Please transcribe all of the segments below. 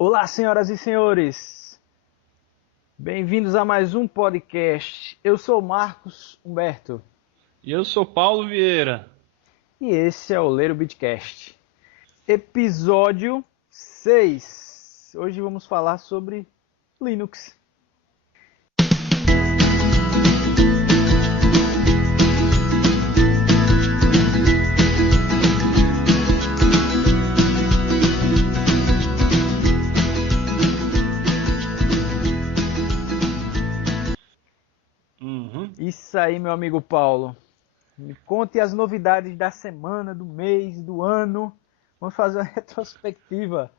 Olá, senhoras e senhores. Bem-vindos a mais um podcast. Eu sou Marcos Humberto E eu sou Paulo Vieira. e esse é o Leiro Bitcast. Episódio 6. Hoje vamos falar sobre Linux. Uhum. Isso aí, meu amigo Paulo. Me conte as novidades da semana, do mês, do ano. Vamos fazer uma retrospectiva.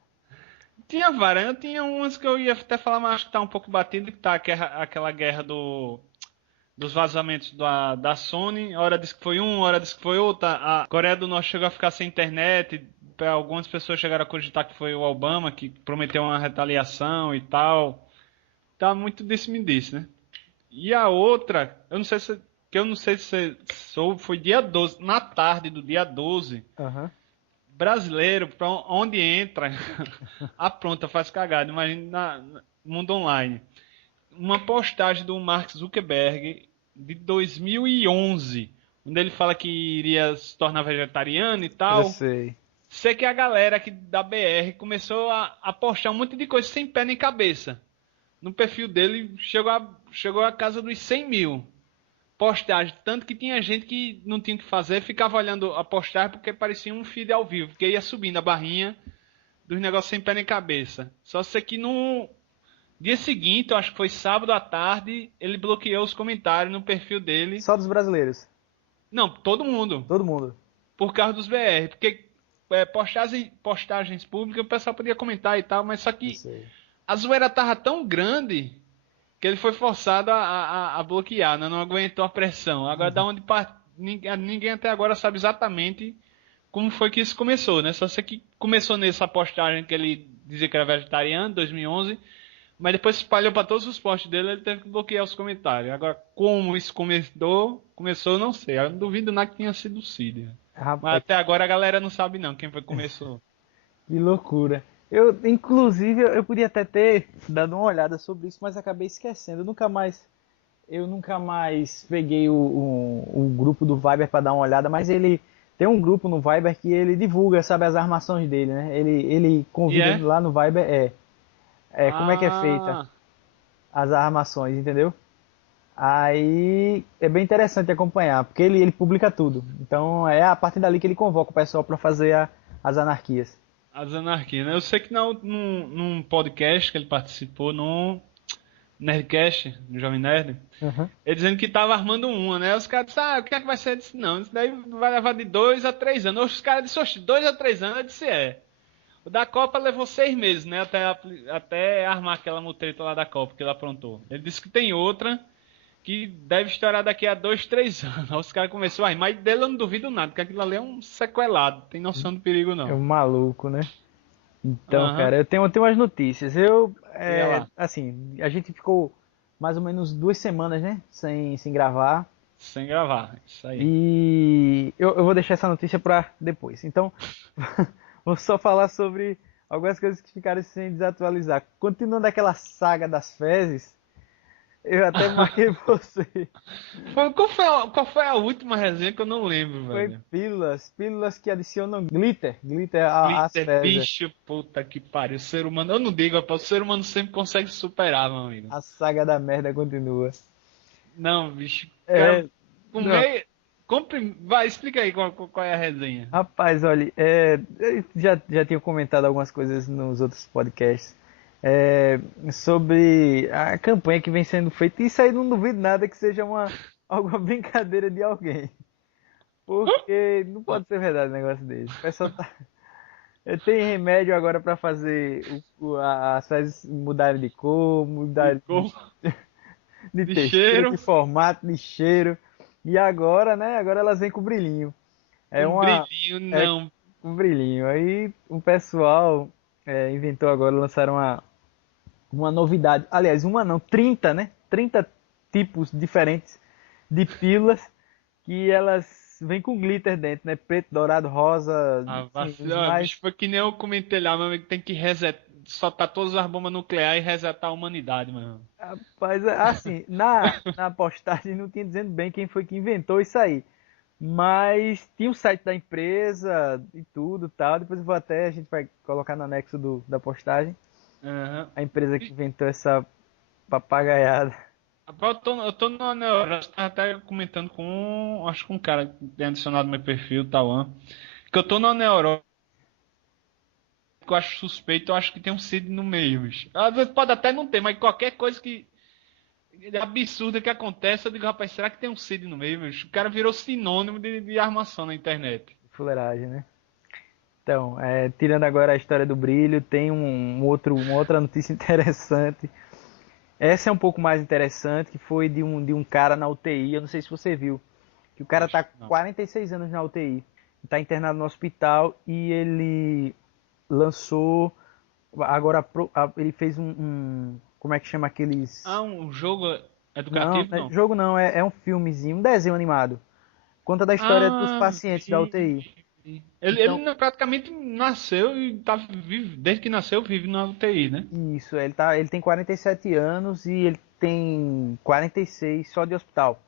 Tinha várias, eu tinha umas que eu ia até falar, mas acho que tá um pouco batido, que tá aquela guerra dos vazamentos da Sony. Hora diz que foi um, hora diz que foi outra. A Coreia do Norte chegou a ficar sem internet. Algumas pessoas chegaram a cogitar que foi o Obama que prometeu uma retaliação e tal. Tá muito disse-me-disse, né? E a outra, eu não sei se você soube, foi dia 12, na tarde do dia 12. Aham. Brasileiro, para onde entra, apronta, faz cagada. Imagina no mundo online. Uma postagem do Mark Zuckerberg de 2011, onde ele fala que iria se tornar vegetariano e Eu tal. sei. Sei que a galera aqui da BR começou a postar um monte de coisa sem pé nem cabeça. No perfil dele chegou a casa dos 100 mil postagem, tanto que tinha gente que não tinha o que fazer, ficava olhando a postagem porque parecia um feed ao vivo, porque ia subindo a barrinha dos negócios sem pé nem cabeça. Só sei que no dia seguinte, eu acho que foi sábado à tarde, ele bloqueou os comentários no perfil dele. Só dos brasileiros. Não, todo mundo, Todo mundo. por causa dos BR, porque postagens públicas o pessoal podia comentar e tal, mas só Eu que sei. a zoeira tava tão grande que ele foi forçado a bloquear, né? Não aguentou a pressão. Agora, ninguém até agora sabe exatamente como foi que isso começou, né? Só sei que começou nessa postagem que ele dizia que era vegetariano, 2011, mas depois se espalhou para todos os posts dele, ele teve que bloquear os comentários. Agora, como isso começou, eu não sei. Eu não duvido nada que tenha sido o Cid. Mas Rapaz, até agora a galera não sabe não quem foi que começou. que loucura. Inclusive, eu podia até ter dado uma olhada sobre isso, mas acabei esquecendo. Eu nunca mais peguei o grupo do Viber para dar uma olhada, mas ele tem um grupo no Viber que ele divulga, sabe, as armações dele, né? Ele E convida é? lá no Viber, como é que é feita Ah, as armações, entendeu? Aí é bem interessante acompanhar, porque ele publica tudo. Então é a partir dali que ele convoca o pessoal para fazer as anarquias. as anarquias, né? Eu sei que num podcast que ele participou, no Nerdcast, no Jovem Nerd, Uhum. ele dizendo que tava armando uma, né? Os caras disseram, o que é que vai ser? Eu disse, não, isso daí vai levar de 2 a 3 anos. Os caras disseram, oxe, 2 a 3 anos? Eu disse, é. O da Copa levou 6 meses, né? Até armar aquela mutreta lá da Copa que ele aprontou. Ele disse que tem outra que deve estourar daqui a 2, 3 anos. Aí os caras começaram a rir, mas dele eu não duvido nada, porque aquilo ali é um sequelado, tem noção do perigo É não. um maluco, né? Então, Aham, cara, eu tenho umas notícias. diga lá. Assim, a gente ficou mais ou menos 2 semanas, né? Sem gravar. Sem gravar, isso aí. E eu vou deixar essa notícia pra depois. Então, vou só falar sobre algumas coisas que ficaram sem desatualizar. Continuando aquela saga das fezes, eu até marquei você. Qual foi a última resenha que eu não lembro, Foi velho? pílulas que adicionam glitter às Glitter, fezes. bicho, puta que pariu. O ser humano, eu não digo, rapaz, o ser humano sempre consegue superar, meu amigo. A saga da merda continua. Não, bicho, quero É, não, comer. Vai, explica aí qual é a resenha. rapaz, olha, eu já tinha comentado algumas coisas nos outros podcasts sobre a campanha que vem sendo feita. Isso aí não duvido nada que seja alguma brincadeira de alguém. Porque não pode ser verdade um negócio desse. O pessoal tem remédio agora para fazer as fezes mudarem de cor, De mudarem cor, de de textura, cheiro, de formato, de cheiro. E agora, né? Agora elas vêm com brilhinho. É com uma. brilhinho, É não. com brilhinho. Aí o pessoal inventou agora, lançaram uma novidade. Aliás, uma não, 30, né? 30 tipos diferentes de pílulas que elas vêm com glitter dentro, né? Preto, dourado, rosa, Ah, enfim, os bicho, mais. foi que nem eu comentei lá, meu amigo, tem que reset. soltar todas as bombas nucleares e resetar a humanidade, mano. Rapaz, assim, na postagem não tinha dizendo bem quem foi que inventou isso aí. Mas tinha o site da empresa e tudo tal. Depois eu vou até, a gente vai colocar no anexo da postagem. Aham. A empresa que inventou essa papagaiada. Rapaz, eu tô na neurose, tava até comentando com, acho que um cara que tem adicionado no meu perfil, Tauan, que eu tô na neurose, que eu acho suspeito, eu acho que tem um Cid no meio, bicho. Às vezes pode até não ter, mas qualquer coisa que absurda que acontece, eu digo, rapaz, será que tem um Cid no meio, bicho? O cara virou sinônimo de armação na internet. Fuleiragem, né? Então, tirando agora a história do brilho, tem uma outra notícia interessante. Essa é um pouco mais interessante, que foi de um cara na UTI, eu não sei se você viu, que o cara Acho tá que não. 46 anos na UTI, tá internado no hospital e ele lançou, agora ele fez como é que chama aqueles... Ah, um jogo Não, educativo, não é não? jogo não, é um filmezinho, um desenho animado. Conta da história dos Ah, pacientes da UTI. vi. Ele Então, praticamente nasceu e desde que nasceu vive na UTI, né? isso, ele tem 47 anos e ele tem 46 só de hospital.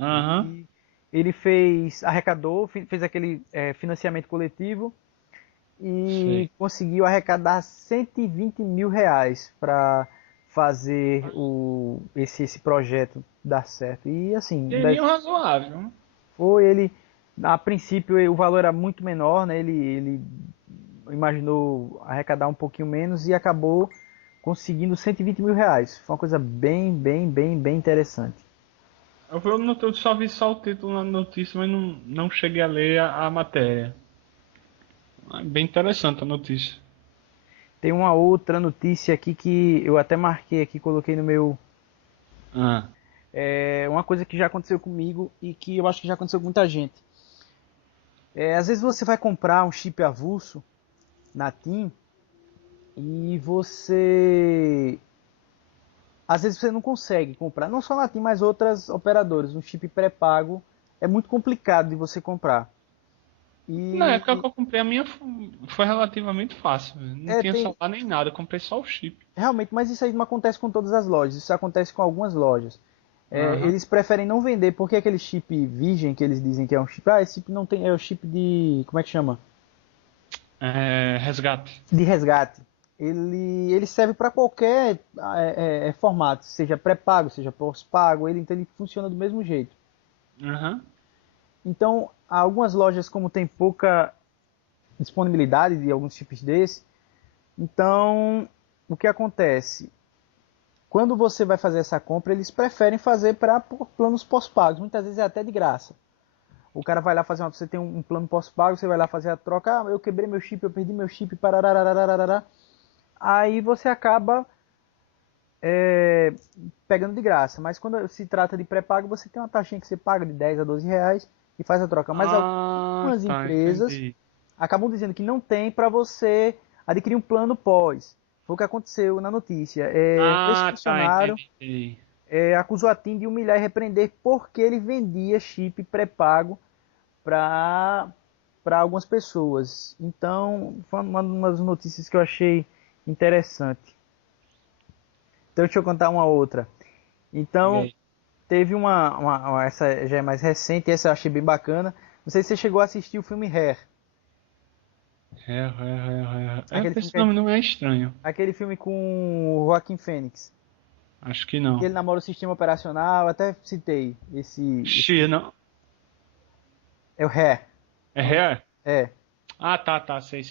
Aham. E ele arrecadou, fez aquele financiamento coletivo e Sei. conseguiu arrecadar 120 mil reais para fazer esse projeto dar certo. E assim, Dinheirinho razoável, né? foi ele, a princípio o valor era muito menor, né? Ele imaginou arrecadar um pouquinho menos e acabou conseguindo 120 mil reais. Foi uma coisa bem interessante. Eu só vi só o título na notícia, mas não cheguei a ler a matéria. Ah, bem interessante a notícia. Tem uma outra notícia aqui que eu até marquei aqui, coloquei no meu. Ah, É uma coisa que já aconteceu comigo e que eu acho que já aconteceu com muita gente. Às vezes você vai comprar um chip avulso na TIM e você. Às vezes você não consegue comprar, não só na TIM, mas outras operadoras. Um chip pré-pago é muito complicado de você comprar. na época E que eu comprei a minha foi relativamente fácil. Não tinha tem. celular nem nada, eu comprei só o chip. Realmente, mas isso aí não acontece com todas as lojas, isso acontece com algumas lojas. Aham. Eles preferem não vender porque aquele chip virgem que eles dizem que é um chip. Esse chip não tem. É o chip de. Como é que chama? Resgate. De resgate. Ele serve para qualquer formato, seja pré-pago, seja pós-pago, então ele funciona do mesmo jeito. Aham. Então, algumas lojas, como tem pouca disponibilidade de alguns chips desse, então o que acontece? Quando você vai fazer essa compra, eles preferem fazer para planos pós-pagos, muitas vezes é até de graça. O cara vai lá fazer você tem um plano pós-pago, você vai lá fazer a troca, eu quebrei meu chip, eu perdi meu chip, pararararararara. Aí você acaba pegando de graça. Mas quando se trata de pré-pago, você tem uma taxinha que você paga de 10 a 12 reais e faz a troca. Mas Ah, algumas tá, empresas entendi. acabam dizendo que não tem para você adquirir um plano pós. Foi o que aconteceu na notícia. Esse Ah, tá, funcionário entendi. acusou a TIM de humilhar e repreender porque ele vendia chip pré-pago para algumas pessoas. Então, foi uma das notícias que eu achei interessante. Então, deixa eu contar uma outra. Diga Então, aí. teve essa já é mais recente, essa eu achei bem bacana. Não sei se você chegou a assistir o filme Hair. Aquele filme, Esse nome não é estranho. aquele filme com o Joaquin Phoenix. Acho que Que não. ele namora o sistema operacional, até citei Xia, não. é o Hair. É Hair? É. Ah, tá, tá. Sei.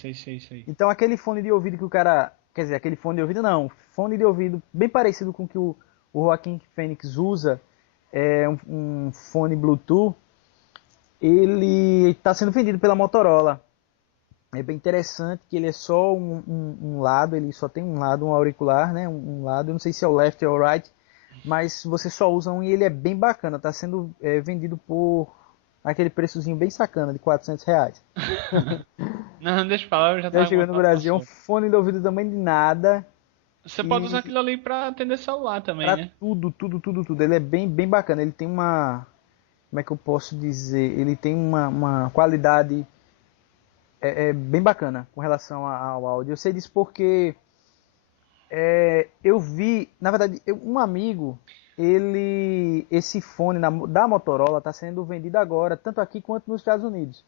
Então aquele fone de ouvido que o cara. Quer dizer, aquele fone de ouvido não. Fone de ouvido bem parecido com o que o Joaquin Phoenix usa. É um fone Bluetooth. Ele está sendo vendido pela Motorola. É bem interessante que ele é só um lado, ele só tem um lado, um auricular, né? Um lado, eu não sei se é o left ou o right, mas você só usa um e ele é bem bacana. Está sendo vendido por aquele preçozinho bem sacana de R$ 400. Não, deixa eu falar, eu já Já tava com chegou no vontade de Brasil, é um passar. fone de ouvido também de nada. Você pode usar E aquilo ali pra atender celular também, para né? tudo. Ele é bem bacana. Ele tem uma, como é que eu posso dizer? Ele tem uma qualidade bem bacana com relação ao áudio. Eu sei disso porque Eu vi, na verdade, um amigo, esse fone da Motorola está sendo vendido agora, tanto aqui quanto nos Estados Unidos.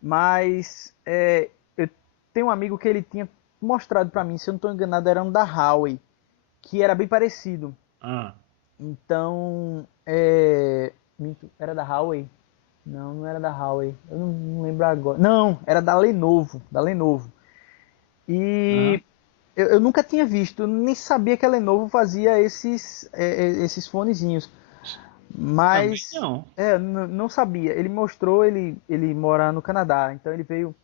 Mas eu tenho um amigo que ele tinha mostrado para mim, se eu não estou enganado, era um da Huawei, que era bem parecido. Ah. Então, era da Huawei? Não, não era da Huawei. Eu não lembro agora. Não, era da Lenovo, da Lenovo. Aham. E eu nunca tinha visto, nem sabia que a Lenovo fazia esses fonezinhos. Também Mas não. não sabia. Ele mostrou, ele mora no Canadá, então ele veio,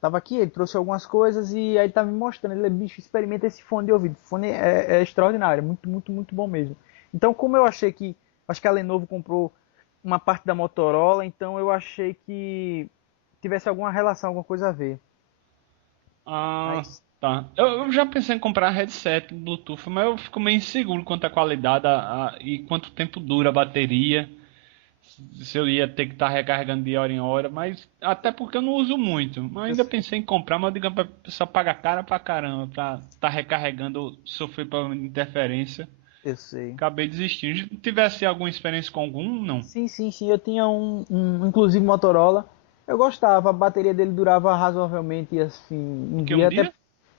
tava aqui, ele trouxe algumas coisas e aí tá me mostrando. Ele, bicho, experimenta esse fone de ouvido. O fone é extraordinário, é muito, muito, muito bom mesmo. Então, como eu achei que, acho que a Lenovo comprou uma parte da Motorola, então eu achei que tivesse alguma relação, alguma coisa a ver. Ah, Mas tá. Eu já pensei em comprar headset Bluetooth, mas eu fico meio inseguro quanto à qualidade e quanto tempo dura a bateria. Se eu ia ter que estar recarregando de hora em hora, mas até porque eu não uso muito. Mas eu ainda sei, pensei em comprar, mas digamos, a pessoa paga cara pra caramba pra estar recarregando, sofrer problema de interferência. eu sei. Acabei desistindo. Se tivesse alguma experiência com algum, não. Sim, sim, sim. Eu tinha inclusive Motorola. Eu gostava, a bateria dele durava razoavelmente assim, O um que, um dia até dia?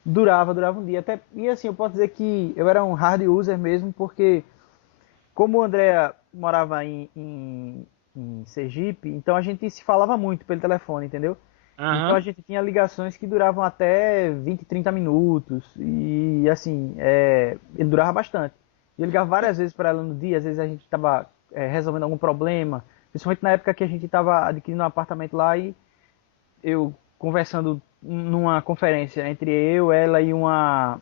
durava um dia até. E assim, eu posso dizer que eu era um hard user mesmo, porque como o André morava em Sergipe, então a gente se falava muito pelo telefone, entendeu? Então a Aham. gente tinha ligações que duravam até 20, 30 minutos. E assim, ele durava bastante. E eu ligava várias vezes para ela no dia, às vezes a gente estava resolvendo algum problema, principalmente na época que a gente estava adquirindo um apartamento lá e eu conversando numa conferência entre eu, ela e uma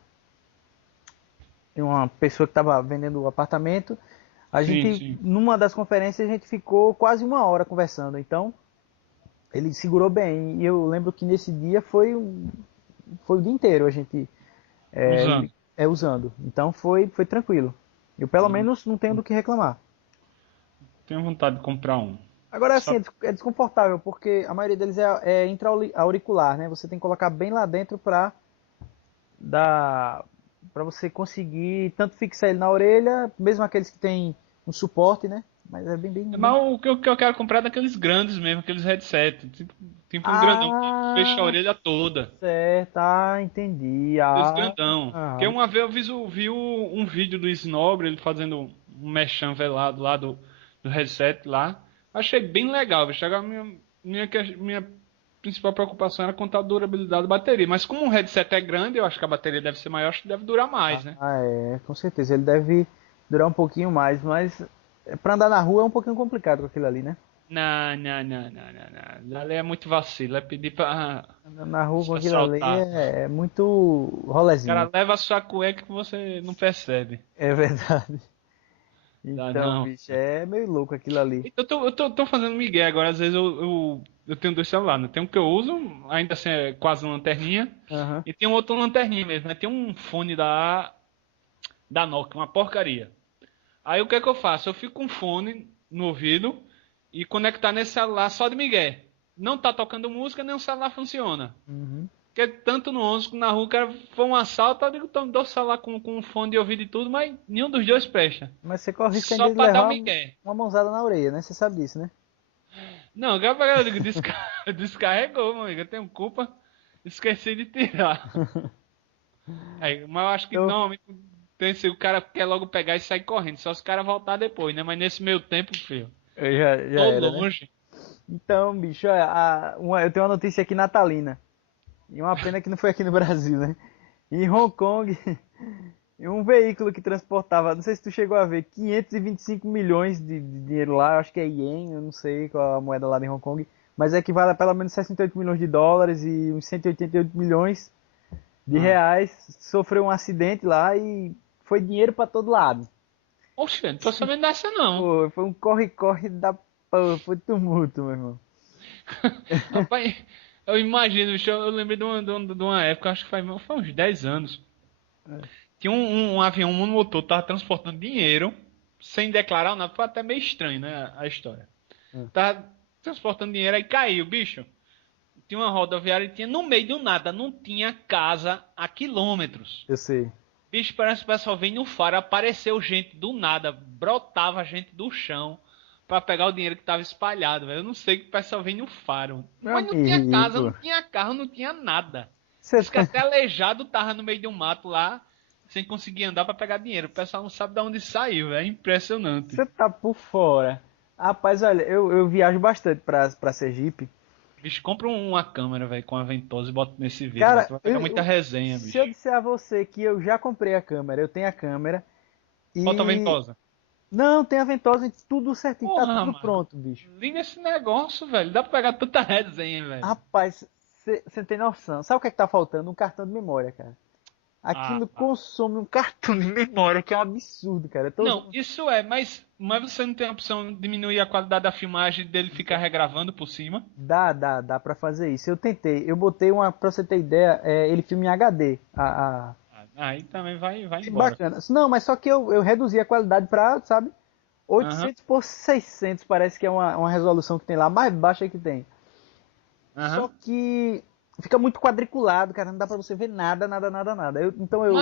pessoa que estava vendendo o apartamento. A Sim, gente, sim. numa das conferências, a gente ficou quase uma hora conversando. Então, ele segurou bem. E eu lembro que nesse dia foi o dia inteiro a gente Usando. usando. Então foi tranquilo. Eu pelo Hum, menos não tenho do que reclamar. Tenho vontade de comprar um. Agora assim, Só é desconfortável, porque a maioria deles é intra-auricular, né? Você tem que colocar bem lá dentro dar para você conseguir tanto fixar ele na orelha, mesmo aqueles que tem um suporte, né? Mas é bem, bem, Mas bem... o que eu quero comprar é daqueles grandes mesmo, aqueles headset. Tipo um grandão que fecha a Ah, orelha toda. certo, entendi. Aqueles grandão. Porque Ah, uma vez vi um vídeo do Snobre, ele fazendo um mechan velado lá do headset lá. Achei bem legal, bicho. Agora minha principal preocupação era quanto à durabilidade da bateria. Mas como o headset é grande, eu acho que a bateria deve ser maior, acho que deve durar mais, né? com certeza. Ele deve durar um pouquinho mais, mas para andar na rua é um pouquinho complicado com aquilo ali, né? Não, não, não, não, não, não. Ali é muito vacilo, é pedir pra Andar na rua com se aquilo ali assaltar. é muito O cara rolezinho. leva a sua cueca que você não percebe. É verdade. Dá Então, não. bicho, é meio louco aquilo ali. Eu tô fazendo migué agora, às vezes eu tenho dois celulares, né? Tem um que eu uso, ainda assim é quase uma lanterninha, Aham. e tem um outro lanterninha mesmo, né? Tem um fone da Nokia, uma porcaria. Aí o que é que eu faço? Eu fico com um fone no ouvido e conectar nesse celular só de migué. Não tá tocando música, nem o celular funciona. Uhum. Porque tanto no ônibus como na rua, o cara foi um assalto, eu digo, então, dou o celular com um fone de ouvido e tudo, mas nenhum dos dois presta. Mas você corre o risco Só ainda de pra dar o levar migué. uma mãozada na orelha, né? Você sabe disso, né? Não, eu digo, descarregou, meu amigo. Eu tenho culpa. Esqueci de tirar. Aí, mas eu acho que Então, normalmente tem se o cara quer logo pegar e sair correndo. Só se o cara voltar depois, né? Mas nesse meio tempo, filho, já tô era, né? longe. Então, bicho, eu tenho uma notícia aqui natalina. E uma pena que não foi aqui no Brasil, né? Em Hong Kong, um veículo que transportava, não sei se tu chegou a ver, 525 milhões de dinheiro lá, eu acho que é ien, eu não sei qual é a moeda lá de Hong Kong, mas equivale a pelo menos 68 milhões de dólares e uns 188 milhões de Ah. reais, sofreu um acidente lá e foi dinheiro pra todo lado. Oxe, não tô sabendo dessa não. Foi um corre-corre da porra, foi tumulto, meu irmão. Rapaz, eu imagino, bicho, eu lembrei de uma época, acho que foi uns 10 anos. Tinha um avião monomotor, tava transportando dinheiro, sem declarar nada. Foi até meio estranho, né? A história. Tava transportando dinheiro, aí caiu, bicho. tinha uma rodoviária e tinha no meio do nada, não tinha casa a quilômetros. Eu sei. Bicho, parece que o pessoal vem no faro, apareceu gente do nada, brotava gente do chão pra pegar o dinheiro que tava espalhado, velho. Eu não sei que o pessoal vem no faro. Meu Mas não tinha casa, não amigo. tinha carro, não tinha nada. Você Diz que até aleijado tava no meio de um mato lá, sem conseguir andar pra pegar dinheiro. O pessoal não sabe de onde saiu, velho. É impressionante. você tá por fora. Rapaz, olha, eu viajo bastante pra Sergipe. Bicho, compra uma câmera, velho, com a ventosa e bota nesse vídeo, velho. Cara, Tu vai pegar muita resenha, se eu bicho. disser a você que eu já comprei a câmera, eu tenho a câmera Bota a e... ventosa. Não, tem a ventosa, tudo certinho, tá Porra, tudo mano. pronto, bicho. Liga esse negócio, velho. Dá pra pegar tanta resenha, velho. Rapaz, você tem noção. Sabe o que é que tá faltando? Um cartão de memória, cara. Ah, Aquilo ah. consome um cartão de memória, que é um absurdo, cara. Eu tô Não, usando... isso é, mas você não tem a opção de diminuir a qualidade da filmagem dele ficar regravando por cima? Dá pra fazer isso. Eu tentei, eu botei uma, pra você ter ideia, ele filma em HD. Aí também vai Que embora. bacana. Não, mas só que eu reduzi a qualidade pra, sabe? Aham, 800 por 600 parece que é uma resolução que tem lá, mais baixa que tem. Só aham. que fica muito quadriculado, cara, não dá pra você ver nada, nada, nada, nada. Então eu...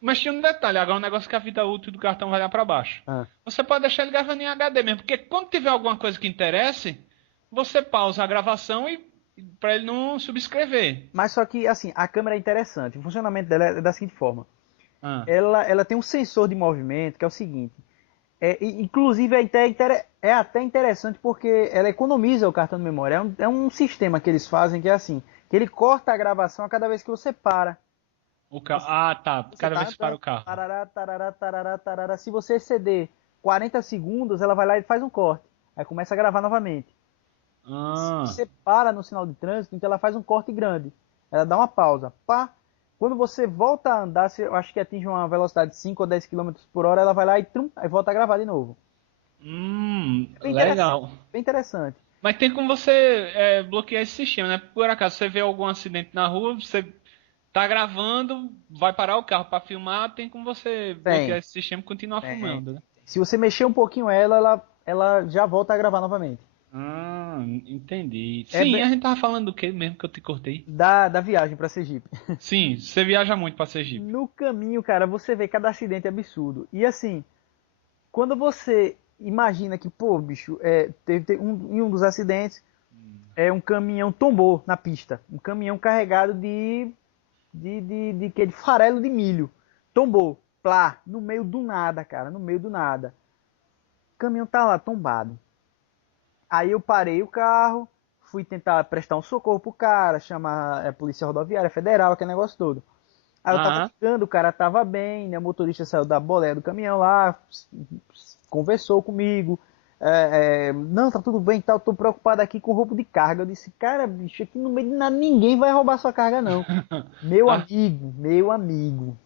Mas tinha um detalhe, agora um negócio que a vida útil do cartão vai lá pra baixo. Ah. Você pode deixar ele gravando em HD mesmo, porque quando tiver alguma coisa que interesse, você pausa a gravação e para ele não subscrever. Mas só que, assim, a câmera é interessante. O funcionamento dela é da seguinte forma. Ah, Ela tem um sensor de movimento, que é o seguinte. Inclusive, é até interessante porque ela economiza o cartão de memória. É um sistema que eles fazem que é assim, que ele corta a gravação a cada vez que você para. o carro. Ah, tá. Você Cada tá vez que para andando, o carro. tarará, tarará, tarará, tarará. Se você exceder 40 segundos, ela vai lá e faz um corte. Aí começa a gravar novamente. Se Ah, você para no sinal de trânsito, então ela faz um corte grande. Ela dá uma pausa. Pá. Quando você volta a andar, eu acho que atinge uma velocidade de 5 ou 10 quilômetros por hora, ela vai lá e trum, aí volta a gravar de novo. É bem interessante. legal. Bem interessante. Mas tem como você bloquear esse sistema, né? Por acaso você vê algum acidente na rua, você tá gravando, vai parar o carro para filmar, tem como você bloquear Tem. esse sistema e continuar Tem. filmando, né? Se você mexer um pouquinho ela já volta a gravar novamente. Ah, entendi. É Sim, bem- a gente tava falando do que mesmo que eu te cortei? da viagem para Sergipe. Sim, você viaja muito pra Sergipe. No caminho, cara, você vê cada acidente absurdo. E assim, quando você imagina que, pô, bicho, em um dos acidentes, um caminhão tombou na pista. Um caminhão carregado de farelo de milho. Tombou, plá, no meio do nada, cara, no meio do nada. O caminhão tá lá tombado. Aí eu parei o carro, fui tentar prestar um socorro pro cara, chamar a Polícia Rodoviária Federal, aquele negócio todo. Aí eu tava Aham. ligando, o cara tava bem, né? O motorista saiu da boleia do caminhão lá, conversou comigo. Não, tá tudo bem, tá, tô preocupado aqui com roubo de carga. Eu disse, cara, bicho, aqui no meio de nada ninguém vai roubar sua carga, não. Meu Ah, amigo, meu amigo.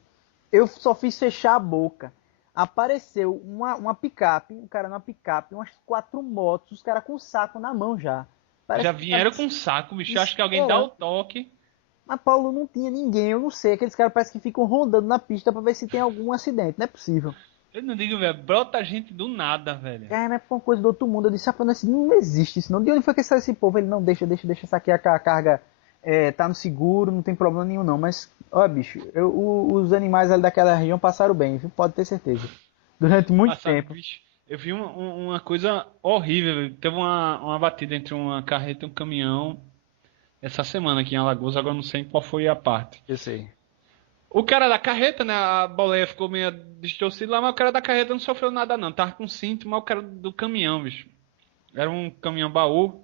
Eu só fiz fechar a boca. Apareceu uma picape, um cara numa picape, umas 4 motos, os caras com o saco na mão já. já Parece que tá vieram com um saco, bicho. Eu acho que alguém dá o esperando. toque. Mas Paulo não tinha ninguém, eu não sei. Aqueles caras parece que ficam rondando na pista pra ver se tem algum acidente. Não é possível. Eu não digo, velho, brota gente do nada, velho. Cara, foi uma coisa do outro mundo. Eu disse, rapaz, não existe isso não. De onde foi que saiu esse povo? Ele, não, deixa essa aqui, a carga tá no seguro, não tem problema nenhum não. Mas, ó, bicho, os animais ali daquela região passaram bem, viu? Pode ter certeza. Durante muito Passado, tempo. bicho. Eu vi uma coisa horrível, velho. Teve uma batida entre uma carreta e um caminhão essa semana aqui em Alagoas, agora eu não sei qual foi a parte. Eu sei. O cara da carreta, né? A boleia ficou meio distorcida lá, mas o cara da carreta não sofreu nada não. Tava com cinto, mas o cara do caminhão, bicho. Era um caminhão baú.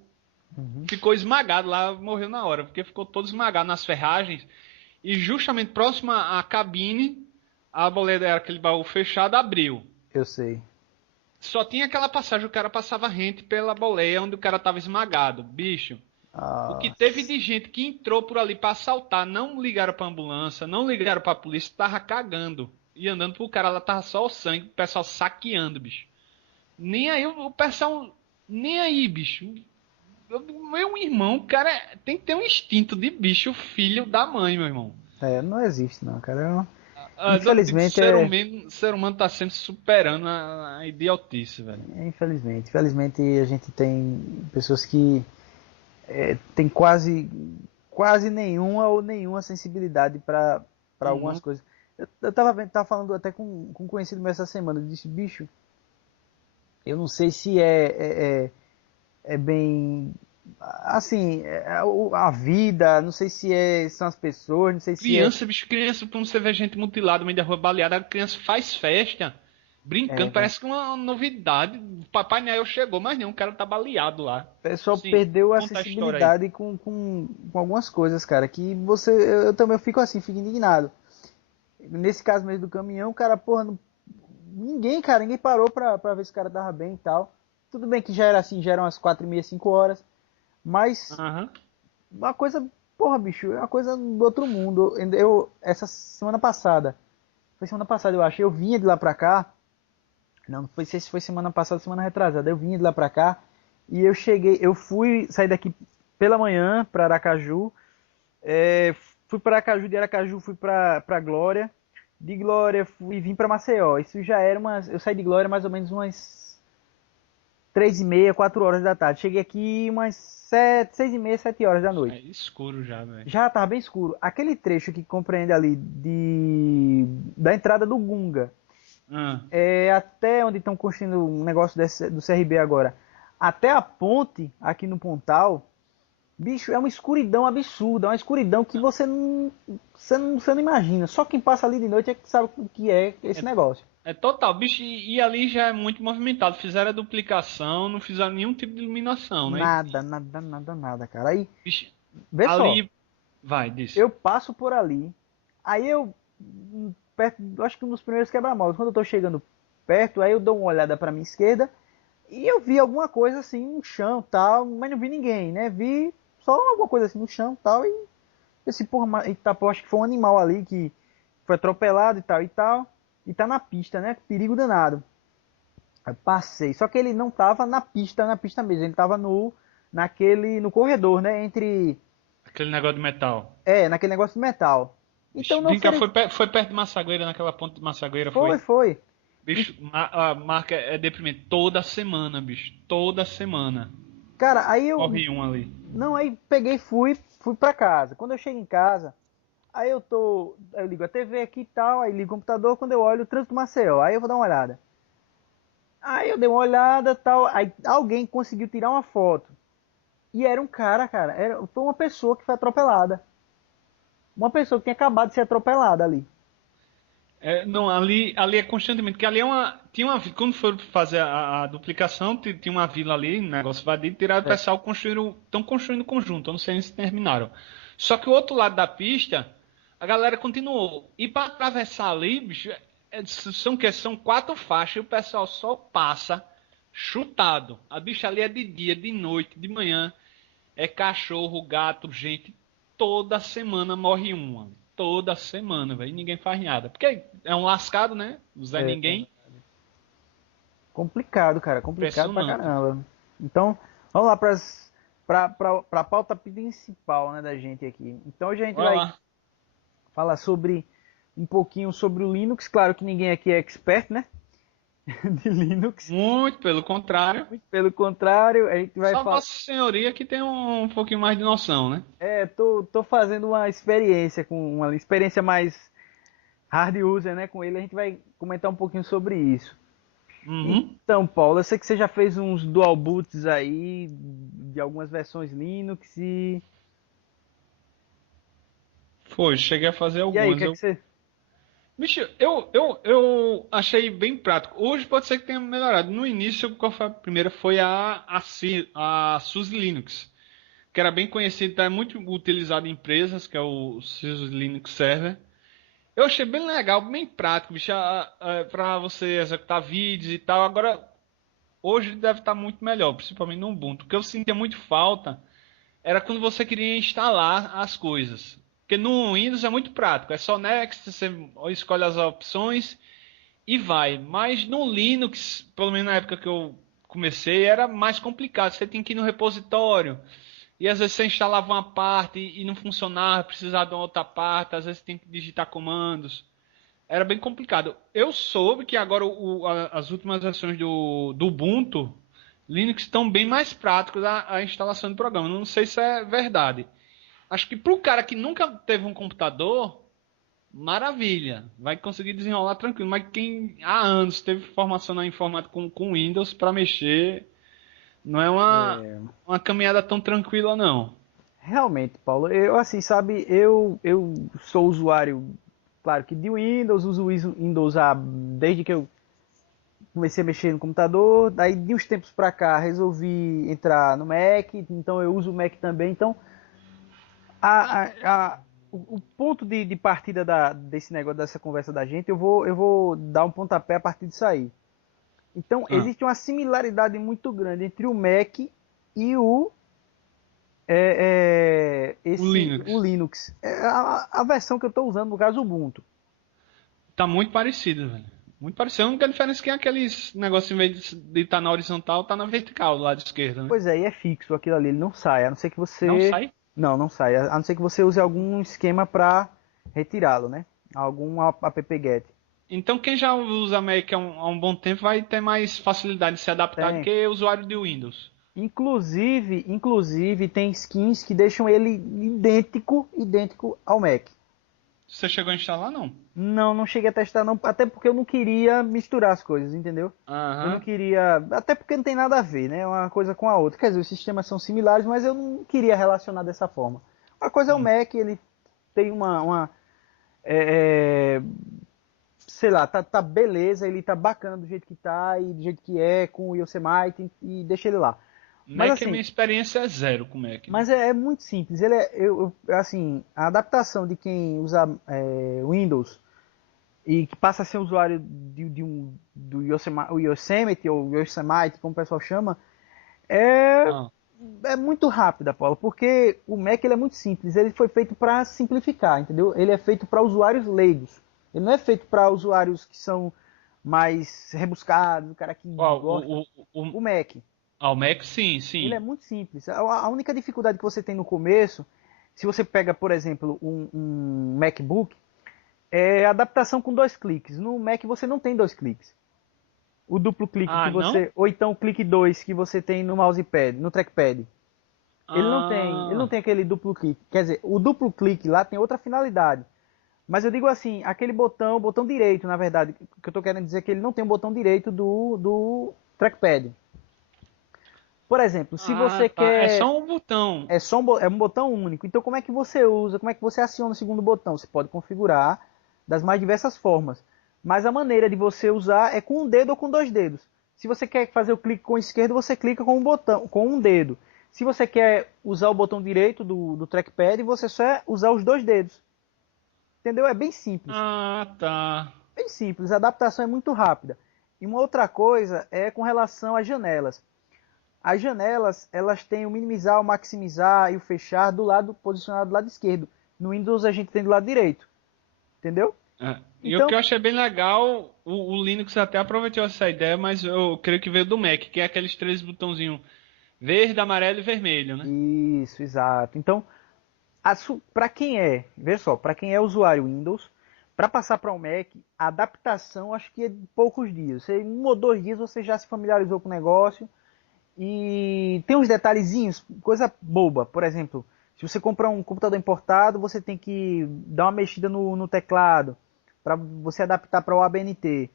Uhum. Ficou esmagado lá, morreu na hora, porque ficou todo esmagado nas ferragens. E justamente próximo à cabine, a boleia era aquele baú fechado, abriu. Eu sei. Só tinha aquela passagem, o cara passava rente pela boleia onde o cara tava esmagado. Bicho, o que Ah, teve de gente que entrou por ali pra assaltar, não ligaram pra ambulância, não ligaram pra polícia, tava cagando. E andando pro cara, lá tava só o sangue, o pessoal saqueando, bicho. Nem aí o pessoal. Nem aí, bicho. Meu irmão, cara, tem que ter um instinto de bicho, filho da mãe, meu irmão. não existe não, cara. Eu digo, Infelizmente ser humano tá sempre superando a idiotice, velho. infelizmente a gente tem pessoas que tem quase nenhuma ou nenhuma sensibilidade para algumas Uhum. coisas. Eu tava vendo, tava falando até com um conhecido meu essa semana, eu disse, bicho, eu não sei se é bem assim, a vida, não sei se são as pessoas, não sei se Criança, bicho, criança, quando você vê gente mutilada no meio da rua baleada, a criança faz festa, brincando, velho. parece que é uma novidade. O Papai Noel chegou, mas não, o cara tá baleado lá. O pessoal Sim, perdeu a conta a história aí. sensibilidade com algumas coisas, cara, que eu também fico assim, fico indignado. Nesse caso mesmo do caminhão, cara, porra, ninguém parou pra ver se o cara tava bem e tal. Tudo bem que já era assim, já eram as 4h30, 5 horas, mas Aham. uma coisa, porra, bicho, é uma coisa do outro mundo. Essa semana passada eu acho, eu vinha de lá pra cá, não sei se foi semana passada, semana retrasada, eu vinha de lá pra cá, e eu fui sair daqui pela manhã pra Aracaju, é, fui para Aracaju, de Aracaju fui pra Glória, de Glória fui vim pra Maceió. Isso já era eu saí de Glória mais ou menos umas 3h30, 4 horas da tarde. Cheguei aqui umas 6h30, 7 horas da É noite. escuro já, velho. Já tava bem escuro. Aquele trecho que compreende ali da entrada do Gunga, Ah, até onde estão construindo um negócio do CRB agora, até a ponte aqui no Pontal, bicho, é uma escuridão absurda, é uma escuridão que você não imagina. Só quem passa ali de noite é que sabe o que é esse é, negócio. é total, bicho, e ali já é muito movimentado. Fizeram a duplicação, não fizeram nenhum tipo de iluminação, né? Nada, nada, nada, nada, cara. Aí, Bicho, vê só, ali. Vai, diz. eu passo por ali, aí perto, acho que um dos primeiros quebra-molas, quando eu tô chegando perto, aí eu dou uma olhada pra minha esquerda e eu vi alguma coisa assim no chão tal, mas não vi ninguém, né? Vi só alguma coisa assim no chão tal, e esse porra, acho que foi um animal ali que foi atropelado e tal, e tá na pista, né? Perigo danado. Eu passei, só que ele não tava na pista mesmo, ele tava no corredor, né? Aquele negócio de metal. Naquele negócio de metal. Então Bicho, não brincar, seria, foi perto de Massagueira, naquela ponte de Massagueira, foi, foi? foi. E, Bicho, a marca é deprimente. Toda semana, bicho. Toda semana. cara, aí eu, Morre um ali. não, aí peguei, e fui pra casa. Quando eu chego em casa, eu ligo a TV aqui e tal, aí ligo o computador, quando eu olho o trânsito do Maceió, aí eu vou dar uma olhada. Aí eu dei uma olhada, tal, aí alguém conseguiu tirar uma foto. E era um cara, foi uma pessoa que foi atropelada. Uma pessoa que tinha acabado de ser atropelada ali. É, não, ali é constantemente, porque ali é uma. Tinha uma. Quando foram fazer a duplicação, tinha uma vila ali, um negócio vadio, tiraram o É. pessoal construíram. Estão construindo conjunto, eu não sei se terminaram. Só que o outro lado da pista, a galera continuou. E para atravessar ali, bicho, são o quê? São quatro faixas e o pessoal só passa chutado. A bicha ali é de dia, de noite, de manhã. É cachorro, gato, gente. Toda semana morre uma. Toda semana, velho. E ninguém faz nada. Porque é um lascado, né? O Zé É, Ninguém. complicado, cara, complicado pra Impressionante. caramba. Então, vamos lá pra pauta principal, né, da gente aqui. Então hoje a gente Olha vai lá. falar um pouquinho sobre o Linux. Claro que ninguém aqui é expert, né, de Linux. Muito pelo contrário. Muito pelo contrário, a gente vai Só falar. Vossa Senhoria que tem um pouquinho mais de noção, né? Tô fazendo uma experiência com uma experiência mais hard user, né, com ele. A gente vai comentar um pouquinho sobre isso. Uhum. Então, Paulo, eu sei que você já fez uns dual boots aí de algumas versões Linux Foi, cheguei a fazer e aí, o algumas. que é que você... Bicho, eu achei bem prático. Hoje pode ser que tenha melhorado. No início, qual foi a primeira? Foi a SUSE Linux, que era bem conhecido, é muito utilizado em empresas, que é o SUSE Linux Server. Eu achei bem legal, bem prático, bicho, para você executar vídeos e tal. Agora, hoje deve estar muito melhor, principalmente no Ubuntu. O que eu sentia muito falta era quando você queria instalar as coisas. Porque no Windows é muito prático, é só Next, você escolhe as opções e vai. Mas no Linux, pelo menos na época que eu comecei, era mais complicado. Você tinha que ir no repositório. E às vezes você instalava uma parte e não funcionava, precisava de uma outra parte, às vezes tem que digitar comandos. Era bem complicado. Eu soube que agora as últimas versões do Ubuntu Linux estão bem mais práticos a instalação de programa. Não sei se é verdade. Acho que pro cara que nunca teve um computador, maravilha. Vai conseguir desenrolar tranquilo. Mas quem há anos teve formação na informática com Windows para mexer, não é uma caminhada tão tranquila, não. Realmente, Paulo, eu assim, sabe, eu sou usuário, claro que de Windows, uso o Windows desde que eu comecei a mexer no computador, daí de uns tempos pra cá resolvi entrar no Mac, então eu uso o Mac também, então a, o ponto de partida desse negócio, dessa conversa da gente, eu vou dar um pontapé a partir disso aí. Então, Ah, existe uma similaridade muito grande entre o Mac e o o Linux Linux. A versão que eu estou usando, no caso, o Ubuntu. tá muito parecido, velho. Muito parecido. A única diferença é que aqueles negócios, em vez de estar na horizontal, tá na vertical, do lado esquerdo, né? Pois é, e é fixo aquilo ali, ele não sai, a não ser que Não você... sai? Não, não sai, a não ser que você use algum esquema para retirá-lo, né? Algum app-get. Então quem já usa Mac há um bom tempo vai ter mais facilidade de se adaptar do Tem. que o usuário de Windows. Inclusive tem skins que deixam ele idêntico ao Mac. Você chegou a instalar, não? Não, não cheguei a testar não, até porque eu não queria misturar as coisas, entendeu? Eu não Aham. queria, até porque não tem nada a ver, né? Uma coisa com a outra. Quer dizer, os sistemas são similares, mas eu não queria relacionar dessa forma. Uma coisa é o Hum. Mac, ele tem é, é, sei lá, tá beleza, ele tá bacana do jeito que tá e do jeito que é, com o Yosemite e deixa ele lá. Mas Mac, a assim, minha experiência é zero com Mac, né? mas é muito simples. Ele assim, a adaptação de quem usa Windows e que passa a ser usuário do Yosemite ou Yosemite, como o pessoal chama, é, Ah. é muito rápida, Paulo, porque o Mac ele é muito simples. Ele foi feito para simplificar, entendeu? Ele é feito para usuários leigos. Ele não é feito para usuários que são mais rebuscados, o cara que Qual? gosta. O Mac, O Mac, sim, ele é sim. muito simples. A única dificuldade que você tem no começo, se você pega, por exemplo, um MacBook, é a adaptação com dois cliques. No Mac você não tem dois cliques. O duplo clique que Ah, não? você, ou então o clique 2 que você tem no mousepad, no trackpad. Ele não Ah, tem aquele duplo clique. Quer dizer, o duplo clique lá tem outra finalidade. Mas eu digo assim, aquele botão, botão direito, na verdade, o que eu estou querendo dizer é que ele não tem o botão direito do trackpad. Por exemplo, se você tá. É quer, só um botão. é um botão único. Então como é que você usa, como é que você aciona o segundo botão? Você pode configurar das mais diversas formas. Mas a maneira de você usar é com um dedo ou com dois dedos. Se você quer fazer o clique com o esquerdo, você clica com um botão, com um dedo. Se você quer usar o botão direito do trackpad, você só é usar os dois dedos. Entendeu? É bem simples. Ah, tá. Bem simples. A adaptação é muito rápida. E uma outra coisa é com relação às janelas. As janelas, elas têm o minimizar, o maximizar e o fechar do lado posicionado do lado esquerdo. No Windows a gente tem do lado direito, entendeu? É. E o que Então, eu achei bem legal, o Linux até aproveitou essa ideia, mas eu creio que veio do Mac, que é aqueles três botãozinhos verde, amarelo e vermelho, né? isso, exato. Então, para quem veja só, para quem é usuário Windows, para passar para o Mac, a adaptação acho que é de poucos dias. Em 1 ou 2 dias você já se familiarizou com o negócio. E tem uns detalhezinhos, coisa boba. Por exemplo, se você comprar um computador importado, você tem que dar uma mexida no teclado para você adaptar para o ABNT.